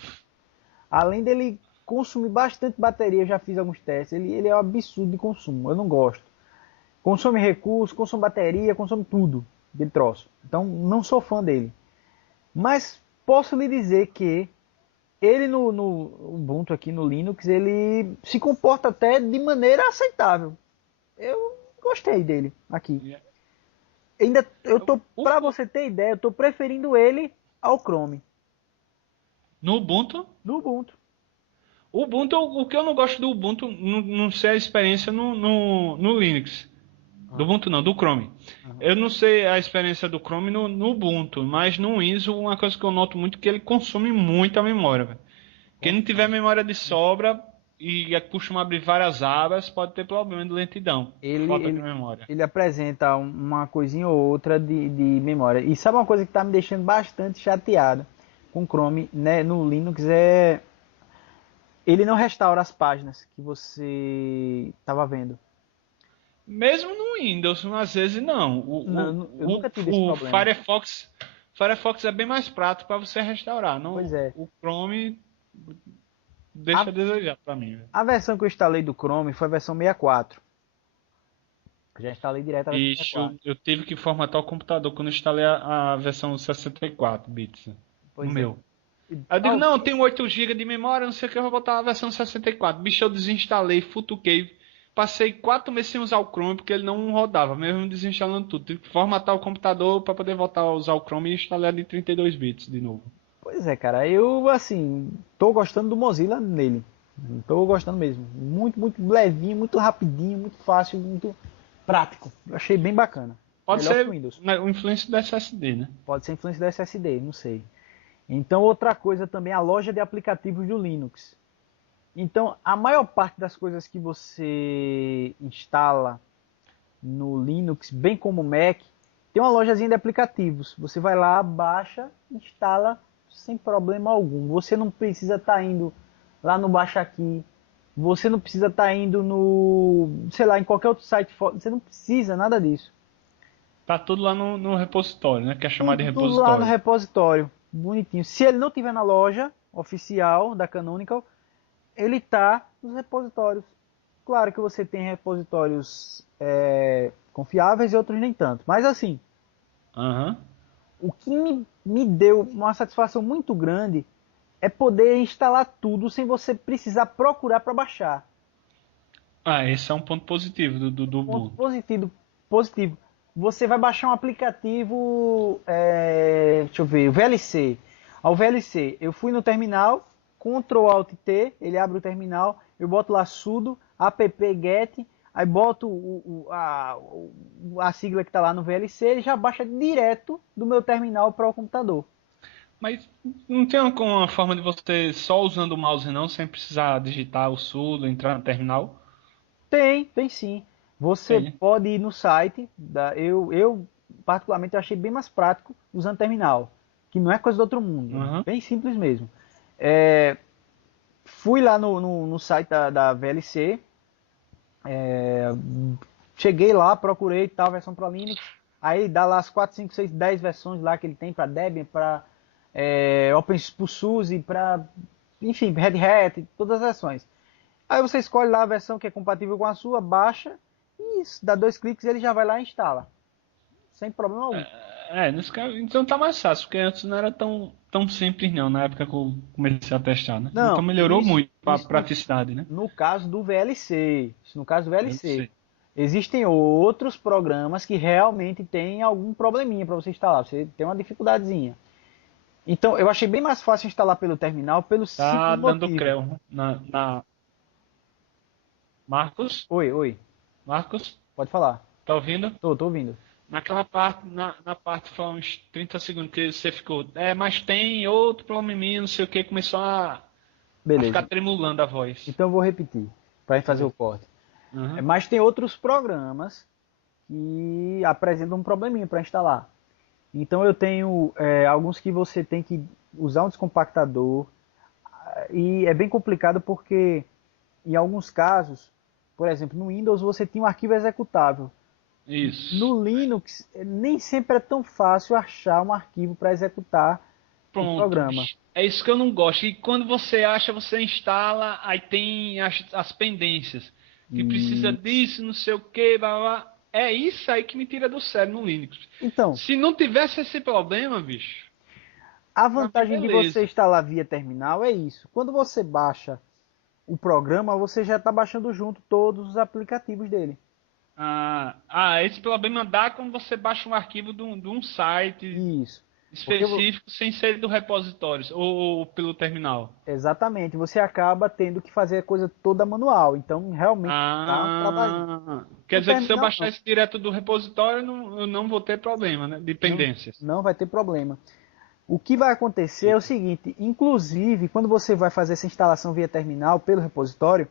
Além dele consumir bastante bateria, eu já fiz alguns testes. Ele é um absurdo de consumo. Eu não gosto. Consome recursos, consome bateria, consome tudo de troço. Então, não sou fã dele. Mas posso lhe dizer que ele no Ubuntu aqui no Linux, ele se comporta até de maneira aceitável. Eu gostei dele aqui. Ainda eu tô, para O- você ter ideia, eu tô preferindo ele ao Chrome No Ubuntu, no Ubuntu. o Ubuntu, o que eu não gosto do Ubuntu, não sei a experiência no Linux. Do Aham, Ubuntu não, do Chrome. aham. Eu não sei a experiência do Chrome no Ubuntu, mas no Windows uma coisa que eu noto muito é que ele consome muita memória, velho. Quem não tiver Consome. memória de sobra e costuma abrir várias abas, pode ter problema de lentidão, por Ele, falta de ele, memória. ele apresenta uma coisinha ou outra de memória. E sabe uma coisa que está me deixando bastante chateado com o Chrome, né, no Linux é ele não restaura as páginas que você estava vendo. Mesmo no Windows, às vezes não. Não, eu nunca tive esse O problema. Firefox é bem mais prático para você restaurar. Pois Não, é. o Chrome deixa a A, desejar para mim, velho. a versão que eu instalei do Chrome foi a versão 64. Já instalei direto a versão Ixi, 64. eu tive que formatar o computador quando eu instalei a versão 64 bits no Pois é. meu. Aí eu digo, não, eu tenho 8 GB de memória, não sei o que, eu vou botar a versão 64. Bicho, eu desinstalei, futuquei. Passei 4 meses sem usar o Chrome porque ele não rodava, mesmo desinstalando tudo. Tive que formatar o computador para poder voltar a usar o Chrome e instalar de 32 bits de novo. Pois é, cara. Eu, assim, tô gostando do Mozilla nele. Tô gostando mesmo. Muito levinho, muito rapidinho, muito fácil, muito prático. Eu achei bem bacana. Pode Melhor que o ser Windows. o influência do SSD, né? Pode ser influência do SSD, não sei. Então, outra coisa também, a loja de aplicativos do Linux. Então, a maior parte das coisas que você instala no Linux, bem como o Mac, tem uma lojazinha de aplicativos. Você vai lá, baixa, instala sem problema algum. Você não precisa estar indo lá no Baixa Aqui. Você não precisa estar indo no, sei lá, em qualquer outro site. Você não precisa nada disso. Tá tudo lá no repositório, né? Que é chamado de Tudo lá no repositório. repositório, bonitinho. Se ele não tiver na loja oficial da Canonical, ele está nos repositórios. Claro que você tem repositórios confiáveis e outros nem tanto. Mas assim, Aham. o que me deu uma satisfação muito grande é poder instalar tudo sem você precisar procurar para baixar. Ah, esse é um ponto positivo do Ponto Ubuntu. positivo. Você vai baixar um aplicativo, deixa eu ver, o VLC. Ao VLC, eu fui no terminal, Ctrl Alt T, ele abre o terminal, eu boto lá sudo apt-get, aí boto a sigla que está lá no VLC, ele já baixa direto do meu terminal para o computador. Mas não tem uma forma de você só usando o mouse não, sem precisar digitar o sudo, entrar no terminal? Tem sim. Você Tem, né? pode ir no site, eu particularmente eu achei bem mais prático usando terminal, que não é coisa do outro mundo, Aham. bem simples mesmo. É, fui lá no site da VLC, cheguei lá, procurei tal versão para Linux, aí dá lá as 4, 5, 6, 10 versões lá que ele tem para Debian, para OpenSUSE, para enfim, Red Hat, todas as versões. Aí você escolhe lá a versão que é compatível com a sua, baixa e isso, dá 2 cliques e ele já vai lá e instala. Sem problema algum. Nesse caso, então tá mais fácil, porque antes não era tão simples não, na época que eu comecei a testar, né? Então Não, melhorou muito para isso praticidade, né? no caso do VLC. Isso no caso do Eu não VLC. sei. Existem outros programas que realmente têm algum probleminha para você instalar. Você tem uma dificuldadezinha. Então, eu achei bem mais fácil instalar pelo terminal pelo Tá simples dando motivo. creu na Marcos? Oi, oi, Marcos? pode falar. Tá ouvindo? Tô ouvindo. Naquela parte, na parte foi uns 30 segundos que você ficou. Mas tem outro probleminha, não sei o que, começou a ficar Beleza. tremulando a voz. Então eu vou repetir para fazer o Beleza. corte. Uhum. Mas tem outros programas que apresentam um probleminha para instalar. Então eu tenho alguns que você tem que usar um descompactador e é bem complicado porque em alguns casos, por exemplo, no Windows você tem um arquivo executável. Isso. No Linux nem sempre é tão fácil achar um arquivo para executar o Pronto, programa. bicho. É isso que eu não gosto. E quando você acha, você instala, aí tem as pendências. Que precisa Isso. disso, não sei o que, blá, blá, blá. É isso aí que me tira do sério no Linux. Então, Se não tivesse esse problema, bicho, a pra mim vantagem de você beleza. instalar via terminal é isso. Quando você baixa o programa, você já está baixando junto todos os aplicativos dele. Esse problema dá quando você baixa um arquivo de um site Isso. Porque específico sem ser do repositório ou pelo terminal. exatamente, você acaba tendo que fazer a coisa toda manual. Então, realmente dá um trabalhinho. Quer No dizer que se eu terminal, baixar não. isso direto do repositório, eu não vou ter problema, né? Não, Dependências. não vai ter problema. O que vai acontecer é o seguinte, inclusive, quando você vai fazer essa instalação via terminal pelo repositório,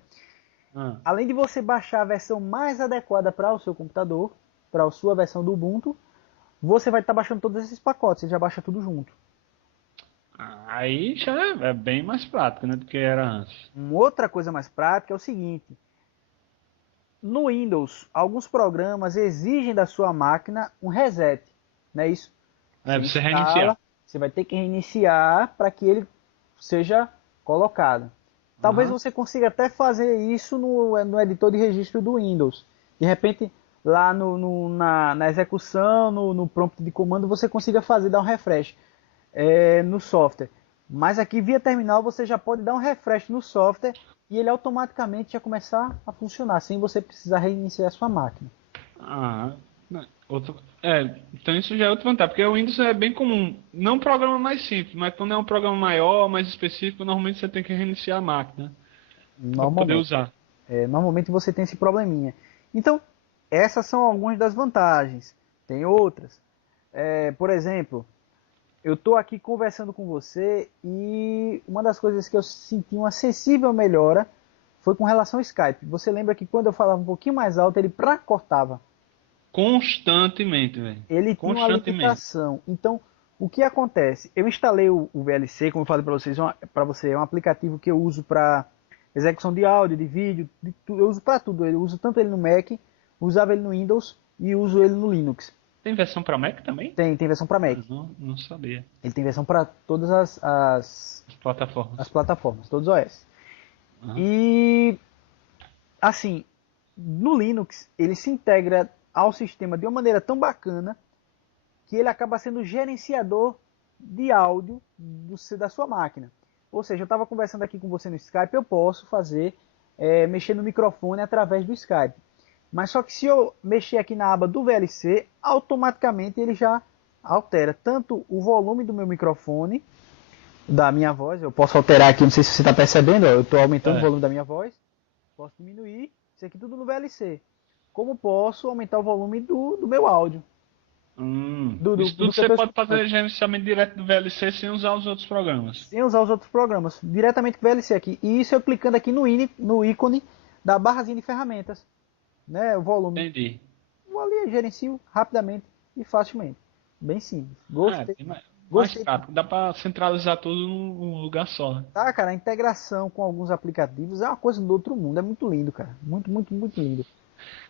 Ah, além de você baixar a versão mais adequada para o seu computador, para a sua versão do Ubuntu, você vai estar baixando todos esses pacotes, você já baixa tudo junto. aí já é bem mais prático, né? Do que era antes. Uma outra coisa mais prática é o seguinte, no Windows, alguns programas exigem da sua máquina um reset, não é isso? É, Você você reiniciar. instala, você vai ter que reiniciar para que ele seja colocado. Talvez Aham. você consiga até fazer isso no editor de registro do Windows. De repente, lá na execução, no prompt de comando, você consiga fazer, dar um refresh no software. Mas aqui via terminal você já pode dar um refresh no software e ele automaticamente já começar a funcionar, sem você precisar reiniciar a sua máquina. Né, então isso já é outra vantagem, porque o Windows é bem comum. Não um programa mais simples, mas quando é um programa maior, mais específico, normalmente você tem que reiniciar a máquina para poder Normalmente. usar. Normalmente você tem esse probleminha. Então, essas são algumas das vantagens. Tem outras. Por exemplo, eu estou aqui conversando com você e uma das coisas que eu senti uma sensível melhora foi com relação ao Skype. Você lembra que quando eu falava um pouquinho mais alto, ele cortava. Constantemente, velho. Ele tinha uma Constantemente. limitação. Então, o que acontece? Eu instalei o VLC, como eu falei para vocês, para você, é um aplicativo que eu uso para execução de áudio, de vídeo, eu uso para tudo. Eu uso tanto ele no Mac, usava ele no Windows e uso ele no Linux. Tem versão para Mac também? Tem versão para Mac. Não sabia. Ele tem versão para todas As plataformas. as plataformas, todos os OS. Uhum. E, assim, no Linux, ele se integra ao sistema de uma maneira tão bacana que ele acaba sendo gerenciador de áudio da sua máquina. Ou seja, eu estava conversando aqui com você no Skype, eu posso fazer, mexer no microfone através do Skype. Mas só que se eu mexer aqui na aba do VLC, automaticamente ele já altera tanto o volume do meu microfone, da minha voz, eu posso alterar aqui, não sei se você está percebendo, ó, eu estou aumentando o volume da minha voz, posso diminuir, isso aqui tudo no VLC. Como posso aumentar o volume do meu áudio. Isso tudo você pode fazer gerenciamento direto do VLC sem usar os outros programas. Sem usar os outros programas, diretamente com o VLC aqui. E isso eu clicando aqui no ícone da barrazinha de ferramentas. Né, o volume. Entendi. Vou ali, gerencio rapidamente e facilmente. Bem simples. Gostei. Mais prático, dá para centralizar tudo num lugar só. Né? Tá, cara, a integração com alguns aplicativos é uma coisa do outro mundo. É muito lindo, cara. Muito, muito, muito lindo.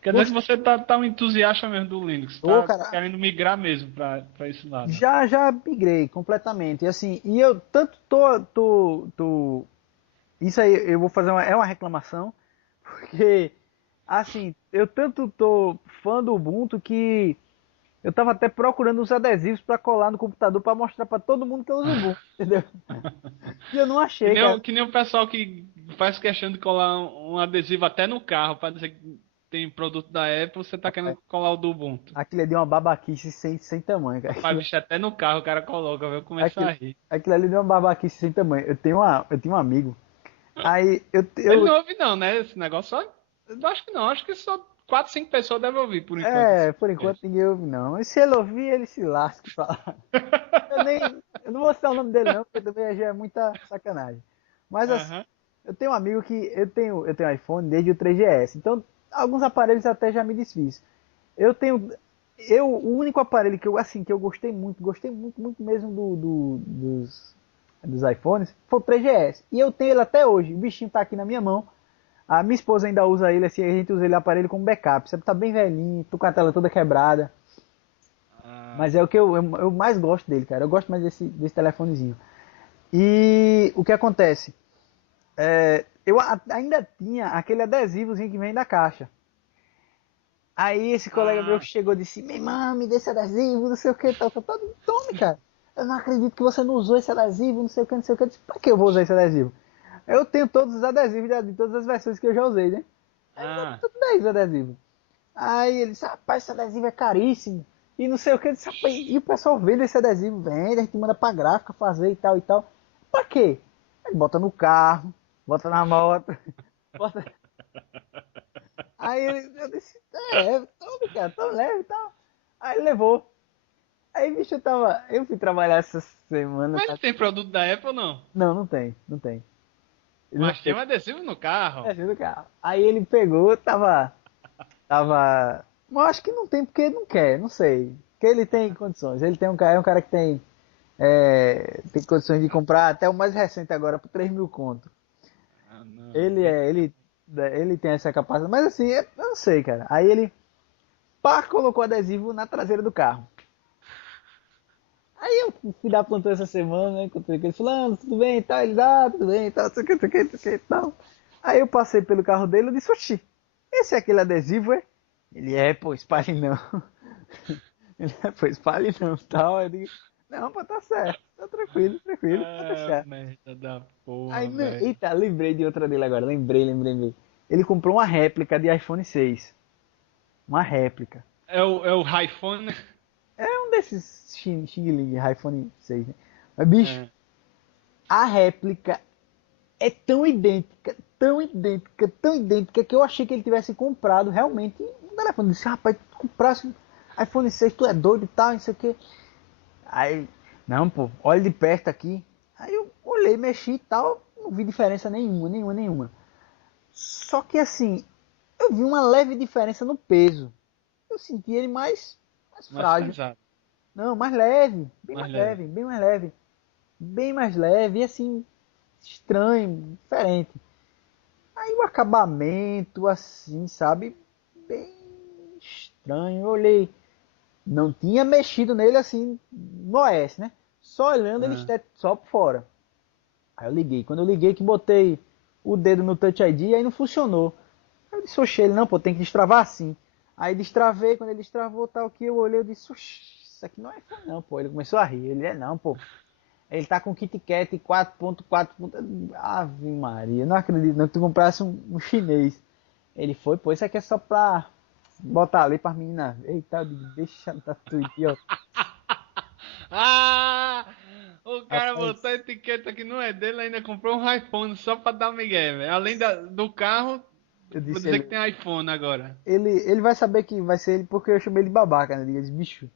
Quer dizer que você tá um entusiasta mesmo do Linux. Tá cara, querendo migrar mesmo para esse lado. Né? Já migrei completamente. E assim, e eu tanto tô... Isso aí eu vou fazer uma reclamação. Porque, assim, eu tanto tô fã do Ubuntu que eu tava até procurando uns adesivos para colar no computador para mostrar para todo mundo que eu uso o Ubuntu, entendeu? E eu não achei, que nem o pessoal que faz questão de colar um adesivo até no carro para dizer que tem produto da Apple, você tá querendo colar o do Ubuntu. Aquilo é de uma babaquice sem tamanho, cara. Mas, bicho, até no carro o cara coloca, eu começo a rir. Aquilo ali de uma babaquice sem tamanho. Eu tenho um amigo. Aí Ele não ouve não, né? Esse negócio só... Eu acho que não, acho que só 4, 5 pessoas devem ouvir por enquanto. Por enquanto ninguém ouve não. E se ele ouvir, ele se lasca pra lá. Eu não vou citar o nome dele não, porque também já é muita sacanagem. Mas assim, eu tenho um amigo que eu tenho iPhone desde o 3GS. Então, alguns aparelhos até já me desfiz. O único aparelho que eu gostei muito mesmo dos iPhones, foi o 3GS. E eu tenho ele até hoje. O bichinho tá aqui na minha mão. A minha esposa ainda usa ele, assim, a gente usa ele aparelho como backup. Você tá bem velhinho, tô com a tela toda quebrada. Mas é o que eu mais gosto dele, cara. Eu gosto mais desse telefonezinho. E o que acontece? Eu ainda tinha aquele adesivozinho que vem da caixa. Aí esse colega meu chegou e disse: meu irmão, me dê esse adesivo, não sei o que, tal. Tome, cara. Eu não acredito que você não usou esse adesivo, não sei o que, não sei o que. Eu disse: pra que eu vou usar esse adesivo? Eu tenho todos os adesivos de todas as versões que eu já usei, né? Aí, tudo bem os adesivos. Aí ele disse: rapaz, esse adesivo é caríssimo. E não sei o que. Eu disse: rapaz, e o pessoal vende esse adesivo? Vende, a gente manda pra gráfica fazer e tal e tal. Pra quê? Ele bota no carro, bota na moto, bota... Aí eu disse: tome, cara, tão leve e tal. Aí ele levou. Aí, bicho, eu fui trabalhar essa semana. Mas tem produto da Apple ou não? Não tem. Mas tem um adesivo no carro. Adesivo no carro. Aí ele pegou, tava... Mas acho que não tem porque não quer, não sei. Porque ele tem condições. Ele é um cara que tem condições de comprar até o mais recente agora por 3 mil conto. Ele tem essa capacidade. Mas assim, eu não sei, cara. Aí ele colocou adesivo na traseira do carro. Aí eu fui dar plantão essa semana, né? Encontrei com ele falando: tudo bem e tal. Ele tudo bem e tal, não sei o que e tal. Aí eu passei pelo carro dele e disse: oxi, esse é aquele adesivo, é? Ele pô, espalhe não. Ele pô, espalhe não, tal. Eu digo: não, pô, tá certo, tá tranquilo, tá deixar. Merda da porra, aí, eita, lembrei de outra dele agora, lembrei. Ele comprou uma réplica de iPhone 6. Uma réplica. É o iPhone, né? É um desses Xing Ling, iPhone 6, né? Mas, bicho, a réplica é tão idêntica, que eu achei que ele tivesse comprado realmente um telefone. Eu disse: rapaz, tu comprasse iPhone 6, tu é doido e tal, não sei o que. Aí, não, pô, olha de perto aqui. Aí eu olhei, mexi e tal, não vi diferença nenhuma. Só que assim, eu vi uma leve diferença no peso. eu senti ele mais Mais frágil. pesado. Não, mais leve, bem Mais mais leve. leve, bem mais leve. Bem mais leve e assim, estranho, diferente. Aí o acabamento, assim, sabe? Bem estranho. Eu olhei, não tinha mexido nele assim no OS, né? Só olhando ele Ah. só por fora. Aí eu liguei. Quando eu liguei que botei o dedo no Touch ID, aí não funcionou. Aí eu disse, oxe, ele não, pô, tem que destravar assim. Aí destravei, quando ele destravou tal que eu olhei, eu disse, oxe, isso aqui não é iPhone não, pô. Ele começou a rir. Ele não, pô. Ele tá com KitKat 4.4. Ave Maria, não acredito não que tu comprasse um chinês. Ele foi, pô, isso aqui é só pra botar ali pra menina. Eita, eu digo, deixa tá tudo aqui, ó. Ah! O cara botou a Rapaz, etiqueta que não é dele, ainda comprou um iPhone só pra dar migué, velho. Além do carro, eu vou disse dizer que ele, tem iPhone agora. ele vai saber que vai ser ele porque eu chamei ele de babaca, né? Ele disse, bicho,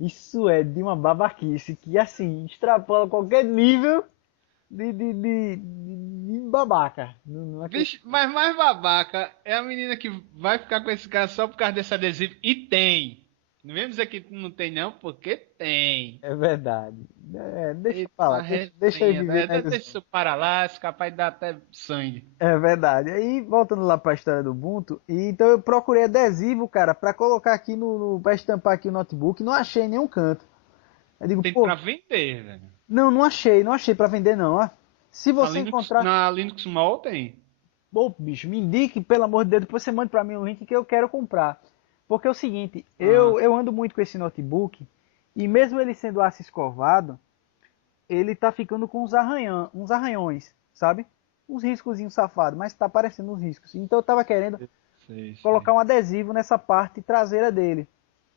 isso é de uma babaquice que assim, extrapola qualquer nível de babaca. Não acredito. Vixe, mas mais babaca é a menina que vai ficar com esse cara só por causa desse adesivo. E tem. Não vem dizer que não tem, não, porque tem. É verdade. É, deixa pra lá, Eita, deixa ele resenha, viver né? na Deixa ilusão. isso para lá, esse capaz de dar até sangue. É verdade. Aí, voltando lá para a história do Ubuntu, então eu procurei adesivo, cara, para colocar aqui para estampar aqui o notebook, não achei em nenhum canto. Eu digo, Tem pô, pra vender, velho. não achei para vender não, ó. Se você encontrar, Na Linux Mall tem. pô, bicho, me indique, pelo amor de Deus, depois você manda para mim o link que eu quero comprar. Porque é o seguinte, Ah, eu ando muito com esse notebook e mesmo ele sendo aço escovado, ele tá ficando com uns arranhões, sabe? Uns riscozinhos safados, mas tá aparecendo uns riscos. Então eu tava querendo sei, colocar sei. um adesivo nessa parte traseira dele.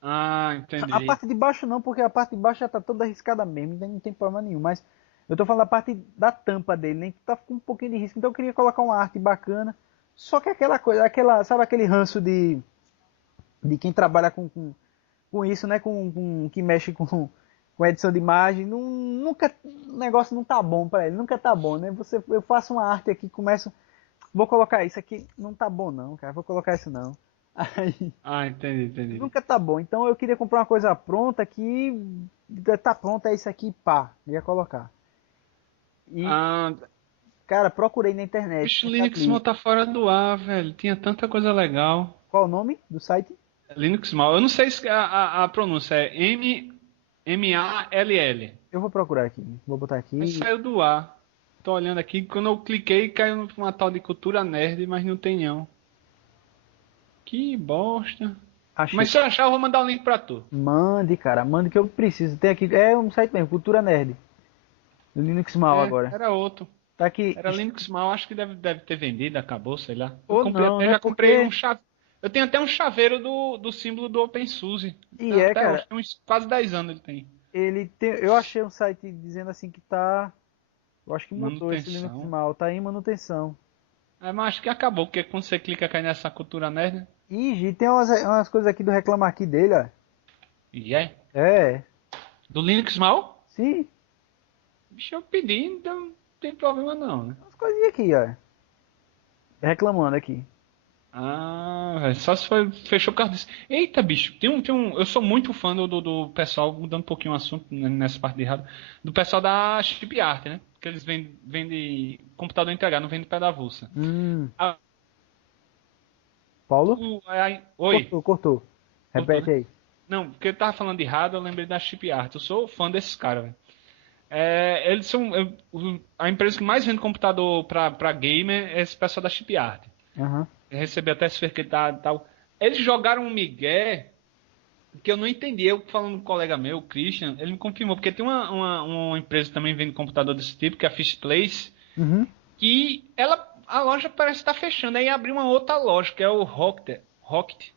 Ah, A entendi. parte de baixo não, porque a parte de baixo já tá toda arriscada mesmo, então não tem problema nenhum. Mas eu tô falando da parte da tampa dele, né? Que tá com um pouquinho de risco. Então eu queria colocar uma arte bacana. Só que aquela coisa, sabe aquele ranço de quem trabalha com isso, né? Que mexe com edição de imagem. Nunca, o negócio não tá bom para ele, nunca tá bom, né? Eu faço uma arte aqui, começo, vou colocar isso aqui, não tá bom não, cara, vou colocar isso não. Aí Ah, entendi, entendi. nunca tá bom. Então eu queria comprar uma coisa pronta que tá pronta, é isso aqui, pá, ia colocar. E, Ah, cara, procurei na internet, bicho, nessa Linux Mall lista. tá fora do ar, velho. Tinha tanta coisa legal. Qual o nome do site? Linux Mall. Eu não sei se a pronúncia é Mall. Eu vou procurar aqui. Vou botar Mas aqui. saiu do ar. Tô olhando aqui. Quando eu cliquei, caiu numa tal de cultura nerd, mas não tem não. Que bosta. Achei. Mas se eu achar, eu vou mandar o link pra tu. Mande, cara, mande que eu preciso. Tem aqui, é um site mesmo, Cultura Nerd. Do Linux Mal É, agora. era outro. Tá aqui. Era Linux Mal, acho que deve ter vendido, acabou, sei lá. Eu Ou comprei não, até, né? já comprei um Porque. chave. Eu tenho até um chaveiro do símbolo do OpenSUSE. E é, Até hoje, cara. tem uns quase 10 anos ele tem. Ele tem. Eu achei um site dizendo assim que tá. Eu acho que mudou esse Linux Manutenção. Mal. Tá em manutenção. É, mas acho que acabou, porque quando você clica cai nessa cultura nerd, né? Ih, tem umas coisas aqui do Reclama Aqui dele, ó. E é. É. Do Linux Mal, Sim, bicho, eu pedi, então não tem problema não, né? umas coisinhas aqui, ó. Reclamando aqui. Ah, velho, só se foi, fechou o carro disso. Eita, bicho, eu sou muito fã do pessoal, mudando um pouquinho o assunto nessa parte de errado, do pessoal da Chip Art, né? Que eles vendem computador integrado, não vendem pedavulsa. Hum. Ah, Paulo? oi, Cortou. cortou, Repete né? aí. Não, porque eu tava falando de errado, eu lembrei da Chip Art. Eu sou fã desses caras, velho. É, eles são a empresa que mais vende computador pra gamer é esse pessoal da Chip Art. Aham. Recebi até certificado e tal. Eles jogaram um migué que eu não entendi. Eu falando com um colega meu, o Christian, ele me confirmou, porque tem uma empresa que também vende computador desse tipo, que é a Fish Place, Uhum. que a loja parece estar fechando. Aí abriu uma outra loja, que é o Rocket. Rocket.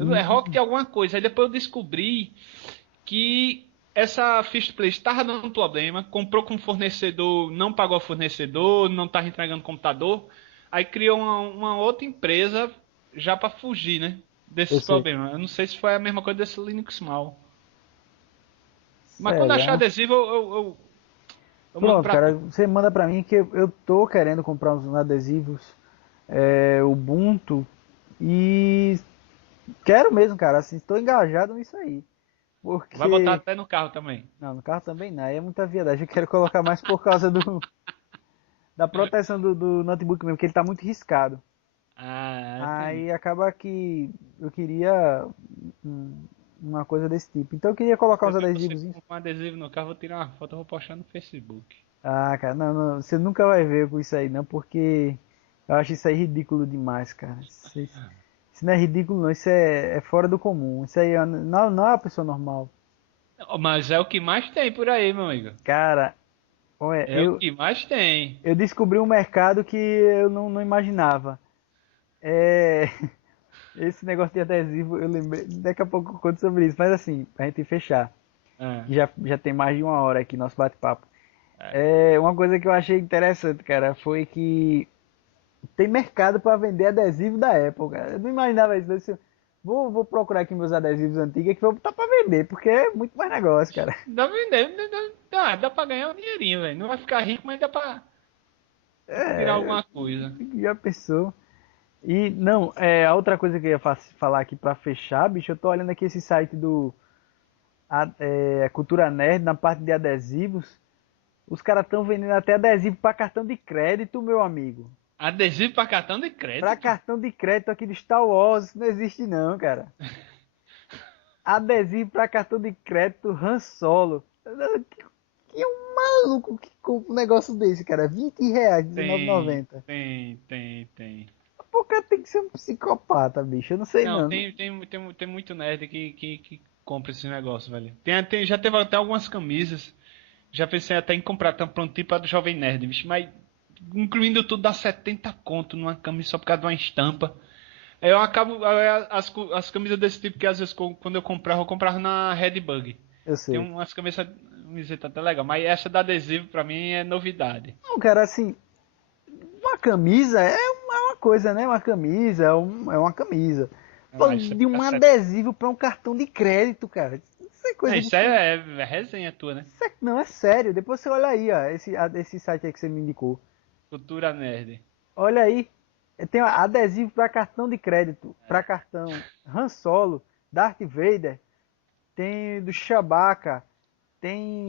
É Rocket Hum. alguma coisa. Aí depois eu descobri que essa Fish Place estava dando problema, comprou com o fornecedor, não pagou o fornecedor, não estava entregando computador, aí criou uma outra empresa já para fugir, né, Eu desses sei. problemas. Eu não sei se foi a mesma coisa desse Linux Mal. Mas quando achar Será? adesivo, eu mando Pronto, para cara, tu. você manda pra mim que eu tô querendo comprar uns adesivos Ubuntu e Quero mesmo, cara. Assim, estou engajado nisso aí. Porque. Vai botar até no carro também. Não, no carro também não. Aí é muita viadagem. Eu quero colocar mais por causa da proteção do notebook mesmo, que ele tá muito riscado. Ah, entendi. Aí acaba que eu queria um- uma coisa desse tipo. Então eu queria colocar Eu uns vi você adesivos. com um adesivo no carro, vou tirar uma foto e vou postar no Facebook. Ah, cara, não, não, você nunca vai ver com isso aí, não, porque eu acho isso aí ridículo demais, cara. Isso não é ridículo, não, isso é fora do comum. Isso aí não é uma pessoa normal. Mas é o que mais tem por aí, meu amigo. Cara, olha, É o que mais tem. eu descobri um mercado que eu não imaginava. É, esse negócio de adesivo, eu lembrei, daqui a pouco eu conto sobre isso, mas assim, pra gente fechar, Ah, que já tem mais de uma hora aqui nosso bate-papo. é. É, uma coisa que eu achei interessante, cara, foi que tem mercado para vender adesivo da Apple, cara. Eu não imaginava isso. Vou procurar aqui meus adesivos antigos que vou botar para vender, porque é muito mais negócio, cara. Dá pra vender, dá pra ganhar um dinheirinho, velho. Não vai ficar rico, mas dá pra tirar É, alguma coisa. já pensou? E não, a outra coisa que eu ia falar aqui para fechar, bicho, eu tô olhando aqui esse site do Cultura Nerd na parte de adesivos. Os caras estão vendendo até adesivo para cartão de crédito, meu amigo. Adesivo pra cartão de Para crédito? cartão de crédito aqui do Star Wars, isso não existe não, cara. Adesivo para cartão de crédito Han Solo. Que é um maluco que compra um negócio desse, cara. R$ 20, Tem, R$19,90. tem. Pô, cara tem que ser um psicopata, bicho. Eu não sei Não, não. tem muito nerd que compra esse negócio, velho. Já teve até algumas camisas. Já pensei até em comprar, tá prontinho pra do Jovem Nerd, bicho, mas incluindo tudo dá 70 conto numa camisa só por causa de uma estampa. Aí eu acabo, as camisas desse tipo que às vezes quando eu comprava na Redbug. Eu Tem sei. umas camisetas até legal, mas essa da adesivo pra mim é novidade. Não, cara, assim, uma camisa é uma coisa, né? Uma camisa é uma camisa. Ah, Falando isso de um adesivo para um cartão de crédito, cara. Isso é coisa de. isso é resenha tua, né? Não, é sério. Depois você olha aí, ó. Esse site aí que você me indicou. Cultura nerd. Olha aí, tem adesivo para cartão de crédito, para cartão Han Solo, Darth Vader, tem do Chewbacca, tem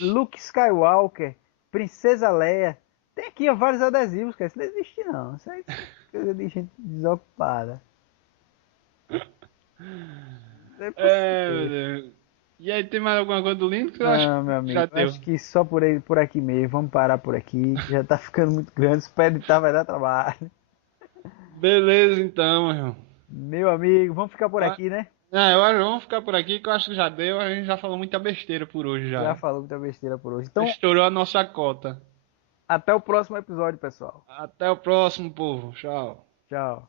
Luke Skywalker, Princesa Leia. Tem aqui ó, vários adesivos, cara. Isso não existe não. Isso aí é coisa de gente desocupada. Não é É, meu possível. Deus. E aí, tem mais alguma coisa do Linux? Eu acho Não, que meu já amigo. deu. Acho que só por aí, por aqui mesmo. Vamos parar por aqui, que já tá ficando muito grande. Se pra editar vai dar trabalho. Beleza, então, meu irmão. Meu amigo, vamos ficar por Ah, aqui, né? eu acho que vamos ficar por aqui, que eu acho que já deu. A gente já falou muita besteira por hoje Já já. falou muita besteira por hoje. Já Então, estourou a nossa cota. até o próximo episódio, pessoal. Até o próximo, povo. Tchau. Tchau.